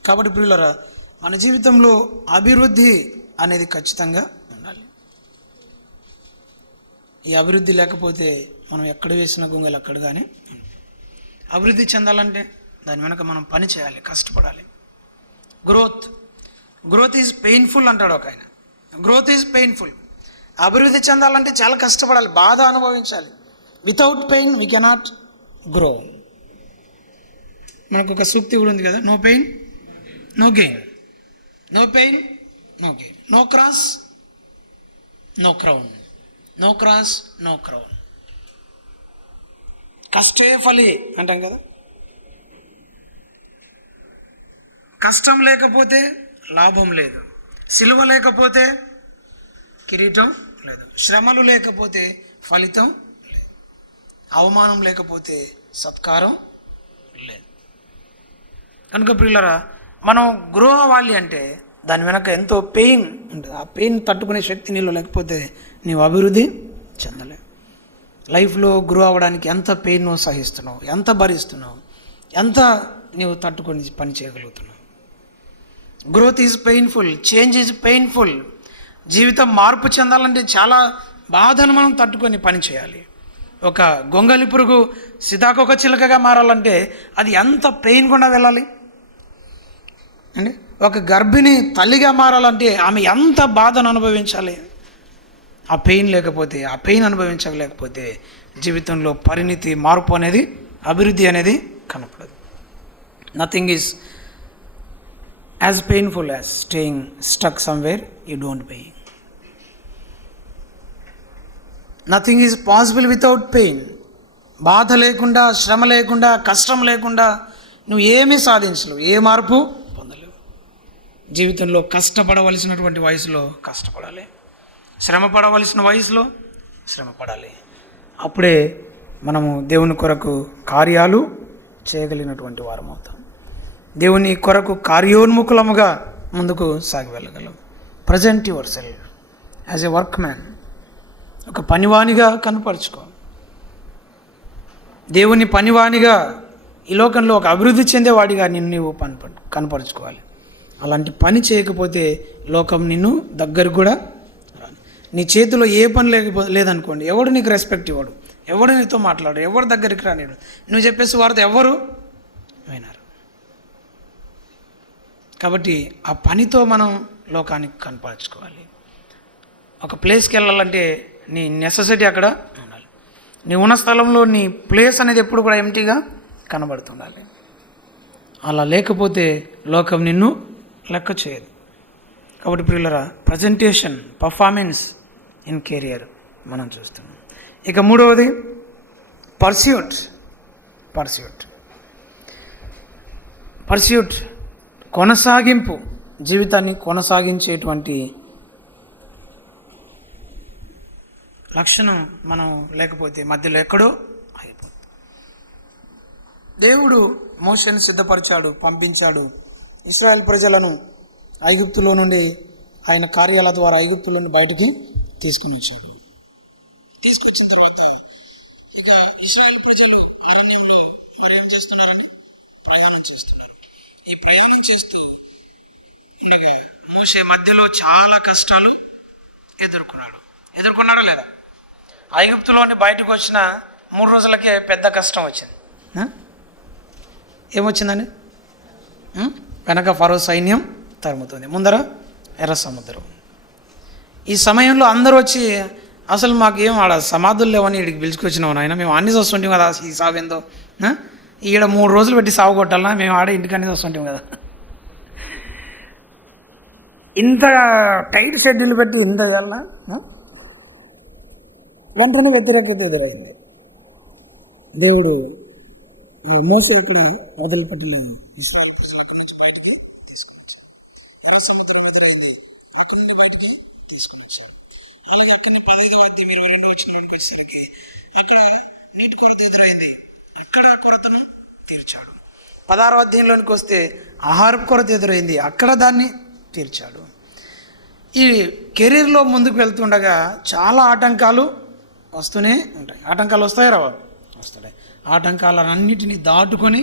కాబట్టి పిల్లరా, మన జీవితంలో అభివృద్ధి అనేది ఖచ్చితంగా ఉండాలి. ఈ అభివృద్ధి లేకపోతే మనం ఎక్కడ వేసిన గొంగలు అక్కడగానే. అభివృద్ధి చెందాలంటే దాని వెనక మనం పని చేయాలి, కష్టపడాలి. గ్రోత్ ఈజ్ పెయిన్ఫుల్ అంటాడు ఒక ఆయన. Growth is painful. అభివృద్ధి చెందాలంటే చాలా కష్టపడాలి, బాధ అనుభవించాలి. Without pain we cannot grow. మనకు ఒక సూక్తి కూడా ఉంది కదా, no pain no gain, no pain no gain, no cross no crown, no cross no crown. కష్టే ఫలి అంటాం కదా. కష్టం లేకపోతే లాభం లేదు, సిలువ లేకపోతే కిరీటం లేదు, శ్రమలు లేకపోతే ఫలితం లేదు, అవమానం లేకపోతే సత్కారం లేదు. కనుక పిల్లరా, మనం గ్రో అవ్వాలి అంటే దాని వెనక ఎంతో పెయిన్ ఉంటుంది. ఆ పెయిన్ తట్టుకునే శక్తి నీలో లేకపోతే నీవు అభివృద్ధి చెందలేవు. లైఫ్లో గ్రో అవ్వడానికి ఎంత పెయిన్ నువ్వు సహిస్తున్నావు, ఎంత భరిస్తున్నావు, ఎంత నీవు తట్టుకొని పని చేయగలుగుతున్నావు. Growth is painful, change is painful. జీవితం మార్పు చెందాలంటే చాలా బాధను మనం తట్టుకొని పని చేయాలి. ఒక గొంగలి పురుగు సీతాకొక చిలుకగా మారాలంటే అది ఎంత పెయిన్ గుండా వెళ్ళాలి అండి. ఒక గర్భిణి తల్లిగా మారాలంటే ఆమె ఎంత బాధను అనుభవించాలి. ఆ పెయిన్ లేకపోతే, ఆ పెయిన్ అనుభవించలేకపోతే జీవితంలో పరిణితి, మార్పు అనేది, అభివృద్ధి అనేది కనపడదు. Nothing is as painful as staying stuck somewhere you don't pay. Nothing is possible without pain. బాధ లేకుండా, శ్రమ లేకుండా, కష్టం లేకుండా నువ్వు ఏమీ సాధించలేవు, ఏ మార్పు పొందలేవు. జీవితంలో కష్టపడవలసినటువంటి వయసులో కష్టపడాలి, శ్రమ పడవలసిన వయసులో శ్రమ పడాలి. అప్పుడే మనము దేవుని కొరకు కార్యాలు చేయగలిగినటువంటి వారం అవుతాం. దేవుని కొరకు కార్యోన్ముఖులముగా ముందుకు సాగి వెళ్ళగలం. Present yourself as a workman. ఒక పనివానిగా కనపరుచుకో. దేవుని పనివానిగా ఈ లోకంలో ఒక అభివృద్ధి చెందేవాడిగా నిన్ను నీవు కనపరుచుకోవాలి. అలాంటి పని చేయకపోతే లోకం నిన్ను దగ్గరకు కూడా రాదు. నీ చేతిలో ఏ పని లేదనుకోండి, ఎవడు నీకు రెస్పెక్ట్ ఇవ్వడు, ఎవడు నీతో మాట్లాడు, ఎవరు దగ్గరికి రానిడు, నువ్వు చెప్పేసి వారితో ఎవరు వినరు. కాబట్టి ఆ పనితో మనం లోకానికి కనపరచుకోవాలి. ఒక ప్లేస్కి వెళ్ళాలంటే నీ నెసెసిటీ అక్కడ ఉండాలి. నీ ఉన్న స్థలంలో నీ ప్లేస్ అనేది ఎప్పుడు కూడా ఎంటీగా కనబడుతుండాలి. అలా లేకపోతే లోకం నిన్ను లెక్క చేయదు. కాబట్టి ప్రియులరా, ప్రజెంటేషన్, పర్ఫార్మెన్స్ ఇన్ కెరియర్ మనం చూస్తున్నాం. ఇక మూడవది పర్స్యూట్. కొనసాగింపు, జీవితాన్ని కొనసాగించేటువంటి లక్షణం మనం లేకపోతే మధ్యలో ఎక్కడో అయిపోతుంది. దేవుడు మోషేను సిద్ధపరిచాడు, పంపించాడు. ఇశ్రాయేల్ ప్రజలను ఐగుప్తులో నుండి ఆయన కార్యాల ద్వారా ఐగుప్తులో నుండి బయటికి తీసుకుని వచ్చాడు. తీసుకొచ్చిన తర్వాత ఇక ఇశ్రాయేల్ ప్రజలు అరణ్యంలో మరి ఏం చేస్తున్నారండి? ప్రయాణం చేస్తున్నారు. ఈ ప్రయాణం చేస్తూ ఉండగా మోషే మధ్యలో చాలా కష్టాలు ఎదుర్కొన్నాడా లేదా? ఐగుప్తులో నుండి బయటకు వచ్చిన 3 రోజులకే పెద్ద కష్టం వచ్చింది. ఏమొచ్చిందండి? వెనక ఫరో సైన్యం తరుముతుంది, ముందర ఎర్ర సముద్రం. ఈ సమయంలో అందరూ వచ్చి అసలు మాకేం ఆడ సమాధులు లేవని ఇక్కడికి పిలుచుకొచ్చినావు నాయన, మేము అన్ని చూస్తుంటాం కదా, ఈ సావేందో ఈడ 3 రోజులు పెట్టి సాగు కొట్టాలన్నా, మేము ఆడ ఇంటికన్నీ చూస్తుంటాం కదా. ఇంత టైట్ షెడ్యూల్ పెట్టి ఇంత కన్నా వెంటనే వ్యతిరేకత ఎదురైంది. దేవుడు మోసే ఇక్కడ వదిలిపెట్టిన బయటికి తీసుకుని వచ్చాను. అలాగే అక్కడిని 15వ వచ్చేసరికి ఎక్కడ నీటి కొరత ఎదురైంది, ఎక్కడ కొరతను తీర్చాడు. 16వ అధ్యాయంలోనికి వస్తే ఆహారపు కొరత ఎదురైంది, అక్కడ దాన్ని తీర్చాడు. ఈ కెరీర్లో ముందుకు వెళ్తుండగా చాలా ఆటంకాలు వస్తూనే ఉంటాయి. ఆటంకాలు వస్తాయి రావా? వస్తాయి. ఆటంకాలన్నిటినీ దాటుకొని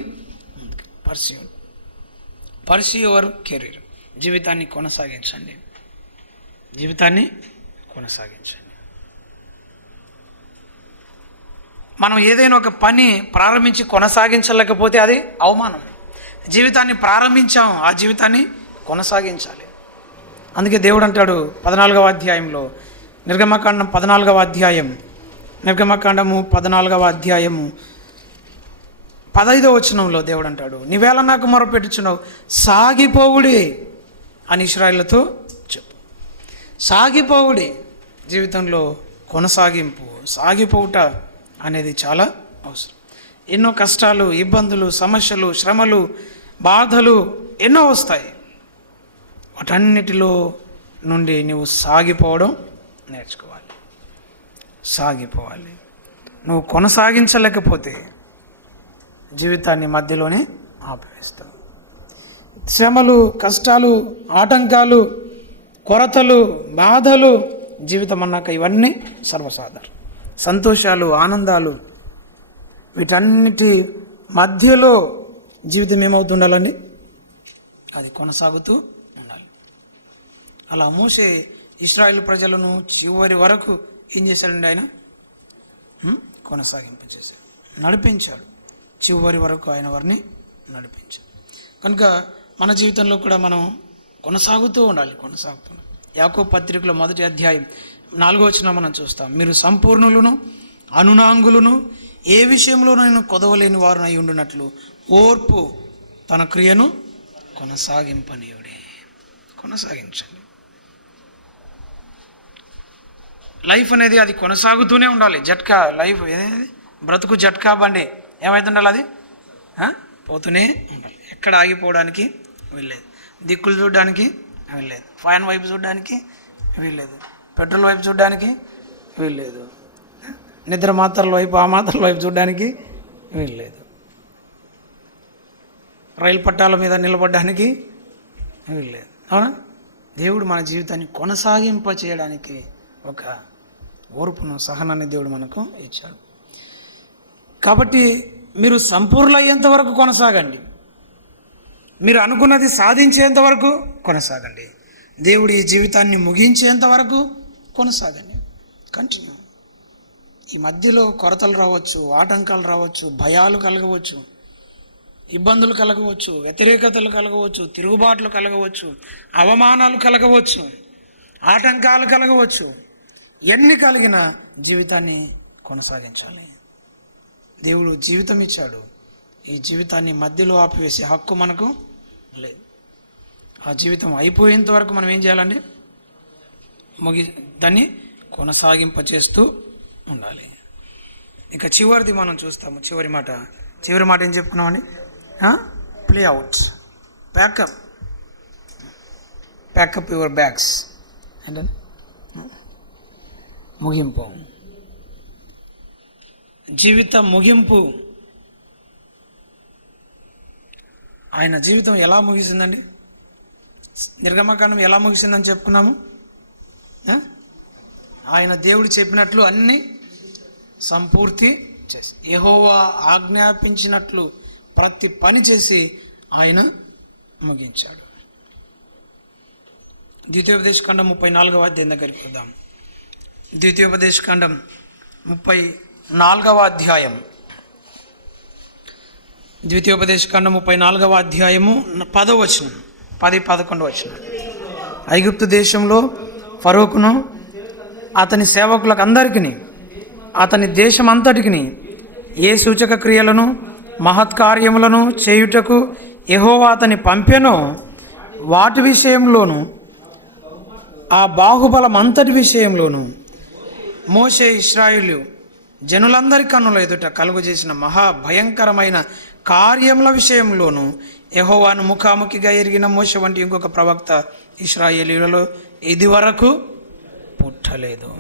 పర్సూ యువర్ కెరీర్. జీవితాన్ని కొనసాగించండి. మనం ఏదైనా ఒక పని ప్రారంభించి కొనసాగించలేకపోతే అది అవమానం. జీవితాన్ని ప్రారంభించాం, ఆ జీవితాన్ని కొనసాగించాలి. అందుకే దేవుడు అంటాడు 14వ అధ్యాయంలో, నిర్గమకాండం 14వ అధ్యాయం, నిర్గమకాండము 14వ అధ్యాయము 15వ వచనంలో దేవుడు అంటాడు, నీవేళ నాకు మొరపెట్టుచున్నావు, సాగిపోవుడి అని ఇశ్రాయేలుతో చెప్పు. సాగిపోవుడి. జీవితంలో కొనసాగింపు, సాగిపోవుట అనేది చాలా అవసరం. ఎన్నో కష్టాలు, ఇబ్బందులు, సమస్యలు, శ్రమలు, బాధలు ఎన్నో వస్తాయి. వాటన్నిటిలో నుండి నువ్వు సాగిపోవడం నేర్చుకోవాలి. నువ్వు కొనసాగించలేకపోతే జీవితాన్ని మధ్యలోనే ఆపివేస్తావు. శ్రమలు, కష్టాలు, ఆటంకాలు, కొరతలు, బాధలు జీవితం అన్నాక ఇవన్నీ సర్వసాధారణం. సంతోషాలు, ఆనందాలు, వీటన్నిటి మధ్యలో జీవితం ఏమవుతుండాలండి? అది కొనసాగుతూ ఉండాలి. అలా మోసే ఇశ్రాయేలు ప్రజలను చివరి వరకు ఏం చేశాడండి? ఆయన కొనసాగింపచేశాడు, నడిపించాడు. చివరి వరకు ఆయన వారిని నడిపించాడు. కనుక మన జీవితంలో కూడా మనం కొనసాగుతూ ఉండాలి. యాకోబు పత్రికలో 1వ అధ్యాయం 4వ వచనం మనం చూస్తాం, మీరు సంపూర్ణులను అనునాంగులను ఏ విషయంలో నేను కొదవలేని వారు అయి ఉండునట్లు ఓర్పు తన క్రియను కొనసాగించండి. లైఫ్ అనేది అది కొనసాగుతూనే ఉండాలి. జట్కా లైఫ్ ఏదైతే బ్రతుకు జట్కా బండి ఏమవుతుండాలి? అది పోతూనే ఉండాలి. ఎక్కడ ఆగిపోవడానికి వీల్లేదు. దిక్కులు చూడడానికి వీల్లేదు. ఫ్యాన్ వైపు చూడడానికి వీల్లేదు. పెట్రోల్ వైపు చూడడానికి వీల్లేదు. నిద్ర మాత్రల వైపు, ఆ మాత్రల వైపు చూడడానికి వీల్లేదు. రైలు పట్టాల మీద నిలబడడానికి వీల్లేదు. అవునా? దేవుడు మన జీవితాన్ని కొనసాగింప చేయడానికి ఒక ఓర్పును, సహనాన్ని దేవుడు మనకు ఇచ్చాడు. కాబట్టి మీరు సంపూర్ణయ్యేంత వరకు కొనసాగండి. మీరు అనుకున్నది సాధించేంత వరకు కొనసాగండి. దేవుడు ఈ జీవితాన్ని ముగించేంత వరకు కొనసాగండి. కంటిన్యూ. ఈ మధ్యలో కొరతలు రావచ్చు, ఆటంకాలు రావచ్చు, భయాలు కలగవచ్చు. ఇబ్బందులు కలగవచ్చు, వ్యతిరేకతలు కలగవచ్చు, తిరుగుబాట్లు కలగవచ్చు, అవమానాలు కలగవచ్చు, ఆటంకాలు కలగవచ్చు. ఎన్ని కలిగిన జీవితాన్ని కొనసాగించాలి. దేవుడు జీవితం ఇచ్చాడు. ఈ జీవితాన్ని మధ్యలో ఆపివేసే హక్కు మనకు లేదు. ఆ జీవితం అయిపోయేంత వరకు మనం ఏం చేయాలండి? దాన్ని కొనసాగింపచేస్తూ ఉండాలి. ఇక చివరిది మనం చూస్తాము. చివరి మాట ఏం చెప్పుకున్నామండి? Play out, pack up your bags అంటే ముగింపు. జీవిత ముగింపు. ఆయన జీవితం ఎలా ముగిసిందండి? నిర్గమకాండం ఎలా ముగిసిందని చెప్పుకున్నాము. ఆయన దేవుడు చెప్పినట్లు అన్నీ సంపూర్తి చేసి, యెహోవా ఆజ్ఞాపించినట్లు ప్రతి పని చేసి ఆయన ముగించాడు. ద్వితీయోపదేశకాండం 34వ అధ్యాయం దగ్గరికి వద్దాం. ద్వితీయోపదేశకాండం 34వ అధ్యాయం. ద్వితీయోపదేశకాండం 34వ అధ్యాయము 10వ వచనం, 10-11 వచనం. ఐగుప్తు దేశంలో ఫరోకును అతని సేవకులకు అందరికీ, అతని దేశం అంతటికి ఏ సూచక క్రియలను మహత్కార్యములను చేయుటకు యెహోవా అతని పంపెనో వాటి విషయంలోను, ఆ బాహుబలం అంతటి విషయంలోను మోషే ఇశ్రాయేలు జనులందరి కన్నుల ఎదుట కలుగు చేసిన మహాభయంకరమైన కార్యముల విషయంలోను యెహోవాను ముఖాముఖిగా ఎరిగిన మోషే వంటి ఇంకొక ప్రవక్త ఇశ్రాయేలీయులలో ఇది వరకు పుట్టలేదు.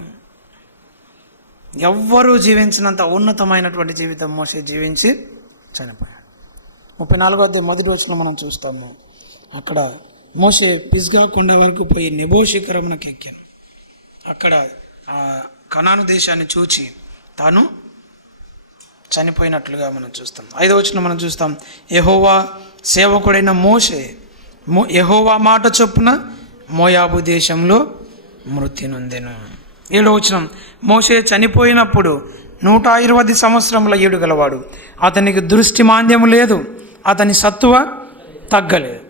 ఎవ్వరూ జీవించినంత ఉన్నతమైనటువంటి జీవితం మోషే జీవించి చనిపోయాడు. 34వ అధ్యాయం 1వ వచనం మనం చూస్తాము. అక్కడ మోషే పిస్గా కొండ వరకు పోయి నెబో శిఖరమునకు ఎక్కాను. అక్కడ ఆ కనాను దేశాన్ని చూచి తాను చనిపోయినట్లుగా మనం చూస్తాం. 5వ వచనం మనం చూస్తాం. యెహోవా సేవకుడైన మోషే యెహోవా మాట చొప్పున మోయాబు దేశంలో మృతి నొందెను. 7వ వచనం. మోషే చనిపోయినప్పుడు 120 సంవత్సరముల ఏడు గలవాడు. అతనికి దృష్టి మాంద్యము లేదు, అతని సత్తువ తగ్గలేదు.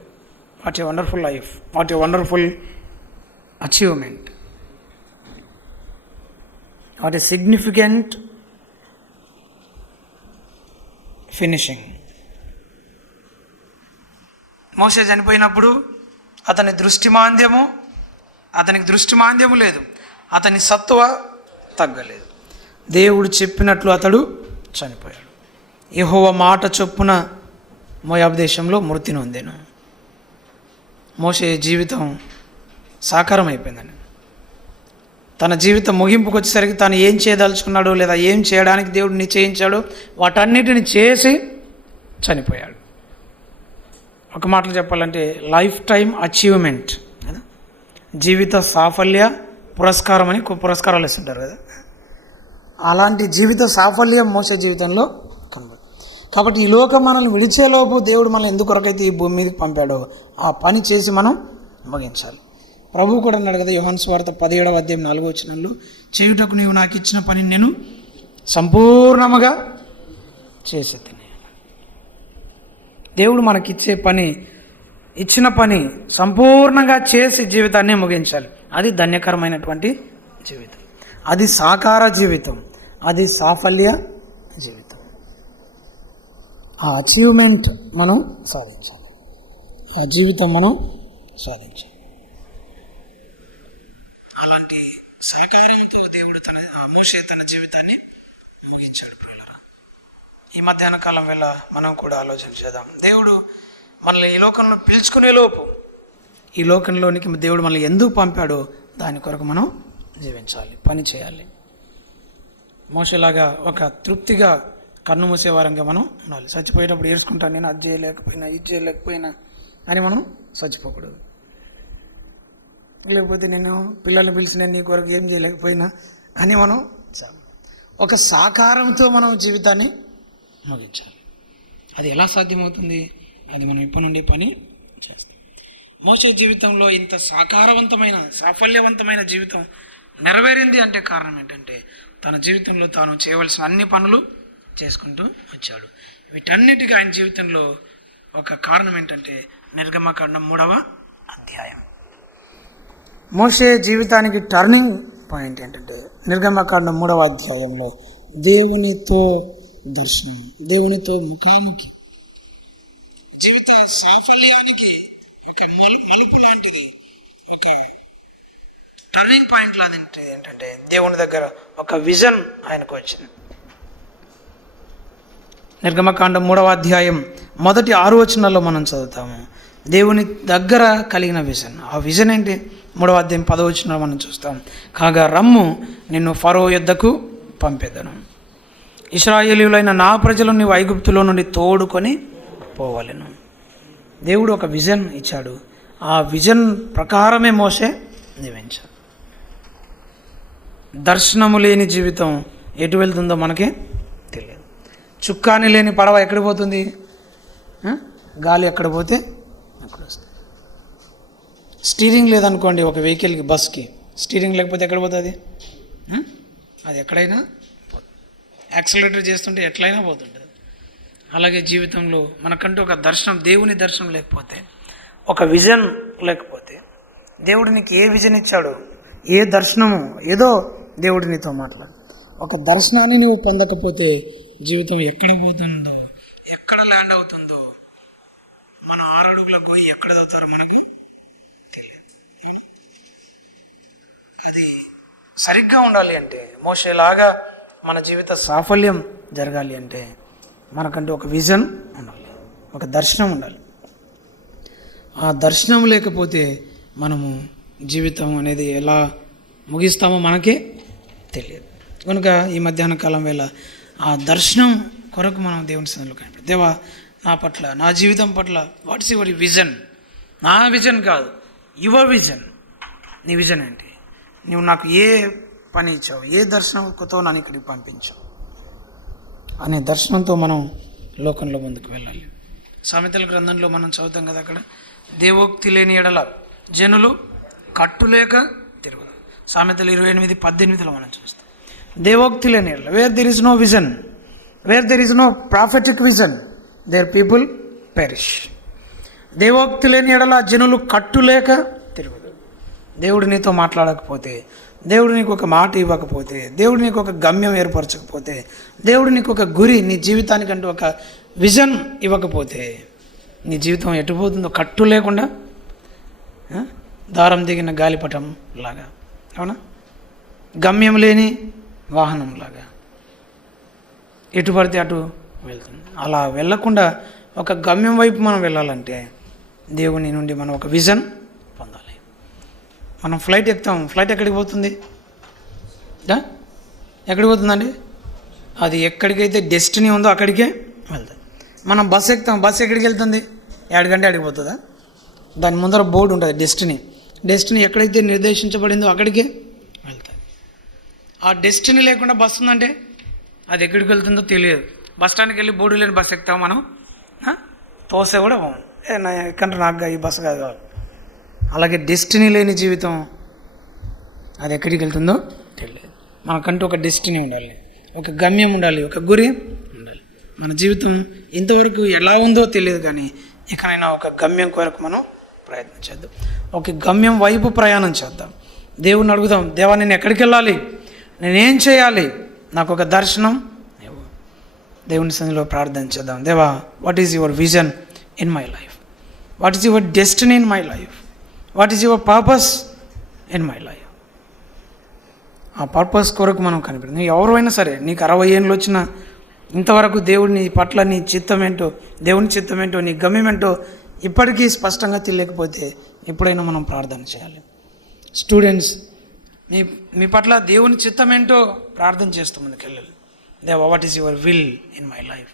What a wonderful life, what a wonderful achievement, what a significant finishing. మోషే చనిపోయినప్పుడు అతనికి దృష్టి మాంద్యము లేదు, అతని సత్తువ తగ్గలేదు. దేవుడు చెప్పినట్లు అతడు చనిపోయాడు. యెహోవా మాట చొప్పున మోయాబు దేశంలో మృతి నొందెను. మోషే జీవితం సాకారం అయిపోయిందండి. తన జీవితం ముగింపుకు వచ్చేసరికి తాను ఏం చేయదలుచుకున్నాడో లేదా ఏం చేయడానికి దేవుడు నిశ్చయించాడో వాటన్నిటిని చేసి చనిపోయాడు. ఒక మాటలో చెప్పాలంటే లైఫ్ టైం అచీవ్మెంట్, జీవిత సాఫల్య పురస్కారం అని పురస్కారాలు ఇస్తుంటారు కదా, అలాంటి జీవిత సాఫల్యం మోసే జీవితంలో కనబడు. కాబట్టి ఈ లోకం మనల్ని విడిచేలోపు దేవుడు మనల్ని ఎందుకొరకైతే ఈ భూమి మీదకి పంపాడో ఆ పని చేసి మనం ముగించాలి. ప్రభువు కూడా అన్నాడు కదా, యోహాను సువార్త 17వ అధ్యాయం 4వ వచనంలో, చేయుటకు నీవు నాకు ఇచ్చిన పని నేను సంపూర్ణముగా చేసేది. దేవుడు ఇచ్చిన పని సంపూర్ణంగా చేసి జీవితాన్ని ముగించాలి. అది ధన్యకరమైనటువంటి జీవితం, అది సాకార జీవితం, అది సాఫల్య జీవితం. ఆ అచీవ్మెంట్ మనం సాధించాలి, ఆ జీవితం మనం సాధించాలి. అలాంటి సాకారంతో దేవుడు మోషే తన జీవితాన్ని ముగించాడు. ప్రియులారా, ఈ మధ్యాహ్న కాలం వేళ మనం కూడా ఆలోచన చేద్దాం. దేవుడు మనల్ని ఈ లోకంలో పిలుచుకునే లోపు ఈ లోకంలోనికి దేవుడు మనల్ని ఎందుకు పంపాడో దాని కొరకు మనం జీవించాలి, పని చేయాలి. మోషేలాగా ఒక తృప్తిగా కన్ను మూసేవారంగా మనం ఉండాలి. చచ్చిపోయేటప్పుడు ఏడ్చుకుంటాను, నేను అది చేయలేకపోయినా ఇది చేయలేకపోయినా అని మనం చచ్చిపోకూడదు. లేకపోతే నేను పిల్లల్ని పిలిచిన నీ కొరకు ఏం చేయలేకపోయినా అని మనం ఒక సాకారంతో మనం జీవితాన్ని ముగించాలి. అది ఎలా సాధ్యమవుతుంది? అది మనం ఇప్పటి నుండి పని చేస్తాం. మోషే జీవితంలో ఇంత సాకారవంతమైన సాఫల్యవంతమైన జీవితం నెరవేరింది అంటే కారణం ఏంటంటే తన జీవితంలో తాను చేయవలసిన అన్ని పనులు చేసుకుంటూ వచ్చాడు. వీటన్నిటికీ ఆయన జీవితంలో ఒక కారణం ఏంటంటే నిర్గమకాండం 3వ అధ్యాయం. మోషే జీవితానికి టర్నింగ్ పాయింట్ ఏంటంటే నిర్గమకాండం 3వ అధ్యాయంలో దేవునితో దర్శనం, దేవునితో ముఖాముఖి. జీవిత సాఫల్యానికి ఒక మలుపు లాంటిది, ఒక టర్నింగ్ పాయింట్ లాంటిది ఏంటంటే దేవుని దగ్గర ఒక విజన్ ఆయనకు వచ్చింది. నిర్గమకాండం 3వ అధ్యాయం మొదటి 6 వచనాల్లో మనం చదువుతాము. దేవుని దగ్గర కలిగిన విజన్. ఆ విజన్ ఏంటి? 3వ అధ్యాయం 10వ వచనంలో మనం చూస్తాం. కాగా రమ్ము, నిన్ను ఫరో యొద్దకు పంపెదను, ఇశ్రాయేలీయులైన నా ప్రజలు నీవు ఐగుప్తులో నుండి తోడుకొని పోవలెను. దేవుడు ఒక విజన్ ఇచ్చాడు. ఆ విజన్ ప్రకారమే మోషే జీవించాడు. దర్శనము లేని జీవితం ఎటు వెళ్తుందో మనకి తెలియదు. చుక్కాని లేని పడవ ఎక్కడికి పోతుంది? గాలి ఎక్కడ పోతే అక్కడ వస్తుంది. స్టీరింగ్ లేదనుకోండి ఒక వెహికల్కి, బస్కి స్టీరింగ్ లేకపోతే ఎక్కడ పోతుంది? అది ఎక్కడైనా పోతుంది. యాక్సిలరేటర్ చేస్తుంటే ఎట్లయినా పోతుంటుంది. అలాగే జీవితంలో మనకంటూ ఒక దర్శనం, దేవుని దర్శనం లేకపోతే, ఒక విజన్ లేకపోతే, దేవుడు నీకు ఏ విజన్ ఇచ్చాడు, ఏ దర్శనము, ఏదో దేవుడు నీతో మాట్లాడు. ఒక దర్శనాన్ని నువ్వు పొందకపోతే జీవితం ఎక్కడ పోతుందో, ఎక్కడ ల్యాండ్ అవుతుందో, మన 6 అడుగుల గొయ్యి ఎక్కడ చదువుతారో మనకు తెలియదు. అది సరిగ్గా ఉండాలి అంటే, మోషేలాగా మన జీవిత సాఫల్యం జరగాలి అంటే మనకంటూ ఒక విజన్ ఉండాలి, ఒక దర్శనం ఉండాలి. ఆ దర్శనం లేకపోతే మనము జీవితం అనేది ఎలా ముగిస్తామో మనకే తెలియదు. కనుక ఈ మధ్యాహ్న కాలం వేళ ఆ దర్శనం కొరకు మనం దేవుని సన్నిధిలో కనిపెడతాం. దేవా, నా పట్ల, నా జీవితం పట్ల వాట్స్ యువర్ విజన్? నా విజన్ కాదు, యువర్ విజన్. నీ విజన్ ఏంటి? నువ్వు నాకు ఏ పని ఇచ్చావు, ఏ దర్శనంతో నన్ను ఇక్కడికి పంపించావు అనే దర్శనంతో మనం లోకంలో ముందుకు వెళ్ళాలి. సామెతల గ్రంథంలో మనం చదువుతాం కదా, అక్కడ దేవోక్తి లేని ఎడల జనులు కట్టులేక తిరుగుతారు. సామెతలు 28:18 మనం చూస్తాం. దేవోక్తి లేని ఎడల, where there is no vision, where there is no prophetic vision, there people perish. దేవోక్తి లేని ఎడల జనులు కట్టులేక తిరుగుతారు. దేవుడు నీతో మాట్లాడకపోతే, దేవుడు నీకు ఒక మాట ఇవ్వకపోతే, దేవుడు నీకు ఒక గమ్యం ఏర్పరచకపోతే, దేవుడు నీకు ఒక గురి, నీ జీవితానికంటూ ఒక విజన్ ఇవ్వకపోతే నీ జీవితం ఎటుపోతుందో కట్టు లేకుండా దారం దిగిన గాలిపటం లాగా, అవునా, గమ్యం లేని వాహనం లాగా ఎటు పడితే అటు వెళ్తుంది. అలా వెళ్ళకుండా ఒక గమ్యం వైపు మనం వెళ్ళాలంటే దేవుని నుండి మనం ఒక విజన్ పొందాలి. మనం ఫ్లైట్ ఎక్కుతాం, ఫ్లైట్ ఎక్కడికి పోతుంది? ఎక్కడికి పోతుందండి? అది ఎక్కడికైతే డెస్టినీ ఉందో అక్కడికే వెళ్తుంది. మనం బస్సు ఎక్కుతాం, బస్సు ఎక్కడికి వెళ్తుంది? 7 గంటలు అడిగి పోతుందా? దాని ముందర బోర్డు ఉంటుంది, డెస్టినీ ఎక్కడైతే నిర్దేశించబడిందో అక్కడికే వెళ్తుంది. ఆ డెస్టినీ లేకుండా బస్సు ఉందంటే అది ఎక్కడికి వెళ్తుందో తెలియదు. బస్ స్టాండ్కి వెళ్ళి బోర్డు లేని బస్సు ఎక్కుతాం మనం, తోసే కూడా పోం, ఎక్కడంటే నాకు ఈ బస్సు కాదు కావాలి. అలాగే డెస్టినీ లేని జీవితం అది ఎక్కడికి వెళ్తుందో తెలియదు. మనకంటూ ఒక డెస్టినీ ఉండాలి, ఒక గమ్యం ఉండాలి, ఒక గురి ఉండాలి. మన జీవితం ఇంతవరకు ఎలా ఉందో తెలియదు, కానీ ఎక్కడైనా ఒక గమ్యం కొరకు మనం ప్రయత్నం చేద్దాం, ఒక గమ్యం వైపు ప్రయాణం చేద్దాం. దేవుని అడుగుదాం, దేవా నేను ఎక్కడికి వెళ్ళాలి, నేనేం చేయాలి, నాకు ఒక దర్శనం ఇవ్వు. దేవుని సన్నిధిలో ప్రార్థన చేద్దాం. దేవా, what is your vision in my life? What is your destiny in my life? What is your purpose in my life? ఆ పర్పస్ కొరకు మనం కనిపెడతాం. నువ్వు ఎవరైనా సరే, నీకు 60 ఏళ్ళు వచ్చినా ఇంతవరకు దేవుడిని పట్ల నీ చిత్తం ఏంటో, దేవుని చిత్తం ఏంటో, నీ గమ్యం ఏంటో ఇప్పటికీ స్పష్టంగా తెలియకపోతే ఎప్పుడైనా మనం ప్రార్థన చేయాలి. స్టూడెంట్స్, మీ పట్ల దేవుని చిత్తం ఏంటో ప్రార్థన చేస్తూ ముందుకు వెళ్ళాలి. దేవా, what is your will in my life?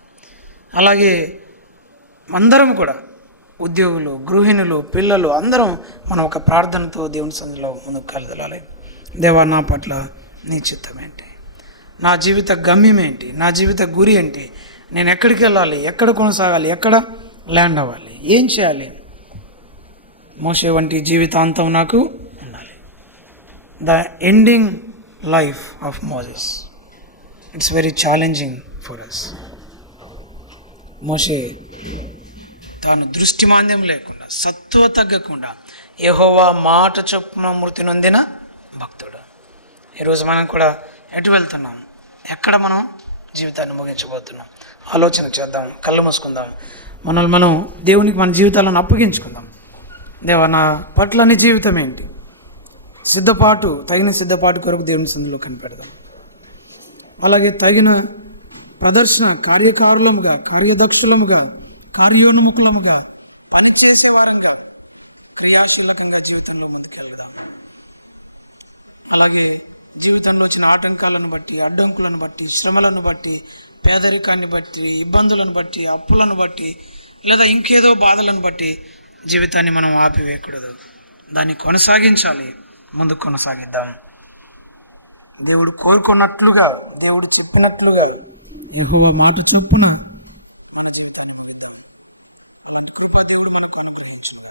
అలాగే అందరం కూడా, ఉద్యోగులు, గృహిణులు, పిల్లలు అందరం మనం ఒక ప్రార్థనతో దేవుని సన్నిధిలో ముందుకు వెళ్ళాలి. దేవా, నా పట్ల నీ చిత్తం ఏంటి? నా జీవిత గమ్యం ఏంటి? నా జీవిత గురి ఏంటి? నేను ఎక్కడికి వెళ్ళాలి? ఎక్కడ కొనసాగాలి? ఎక్కడ ల్యాండ్ అవ్వాలి? ఏం చేయాలి? మోషే వంటి జీవితాంతం నాకు ఉండాలి. The ending life of Moses, it's very challenging for us. మోషే తాను దృష్టిమాంద్యం లేకుండా సత్తువ తగ్గకుండా యెహోవా మాట చొప్పున మృతి నొందిన భక్తుడు. ఈరోజు మనం కూడా ఎటు వెళ్తున్నాం, ఎక్కడ మనం జీవితాన్ని ముగించబోతున్నాం ఆలోచన చేద్దాం. కళ్ళు మూసుకుందాం. మనం దేవునికి మన జీవితాలను అప్పగించుకుందాం. దేవా, నా పట్ల నీ జీవితం ఏంటి? తగిన సిద్ధపాటు కొరకు దేవుని సన్నిధిలో కనిపెడదాం. అలాగే తగిన ప్రదర్శన కార్యకారులముగా, కార్యదక్షులముగా, కార్యోన్ముఖులముగా, పనిచేసే వారంగా, క్రియాశీలకంగా జీవితంలో ముందుకెళ్దాం. అలాగే జీవితంలో వచ్చిన ఆటంకాలను బట్టి, అడ్డంకులను బట్టి, శ్రమలను బట్టి, పేదరికాన్ని బట్టి, ఇబ్బందులను బట్టి, అప్పులను బట్టి, లేదా ఇంకేదో బాధలను బట్టి జీవితాన్ని మనం ఆపివేయకూడదు. దాన్ని కొనసాగించాలి. ముందుకు కొనసాగిద్దాం. దేవుడు కోరుకున్నట్లుగా, దేవుడు చెప్పినట్లుగా యెహోవా మాట చొప్పున మన జీవితాన్ని ముగిద్దాం. కృప దేవుడు మనకు అనుగ్రహించును.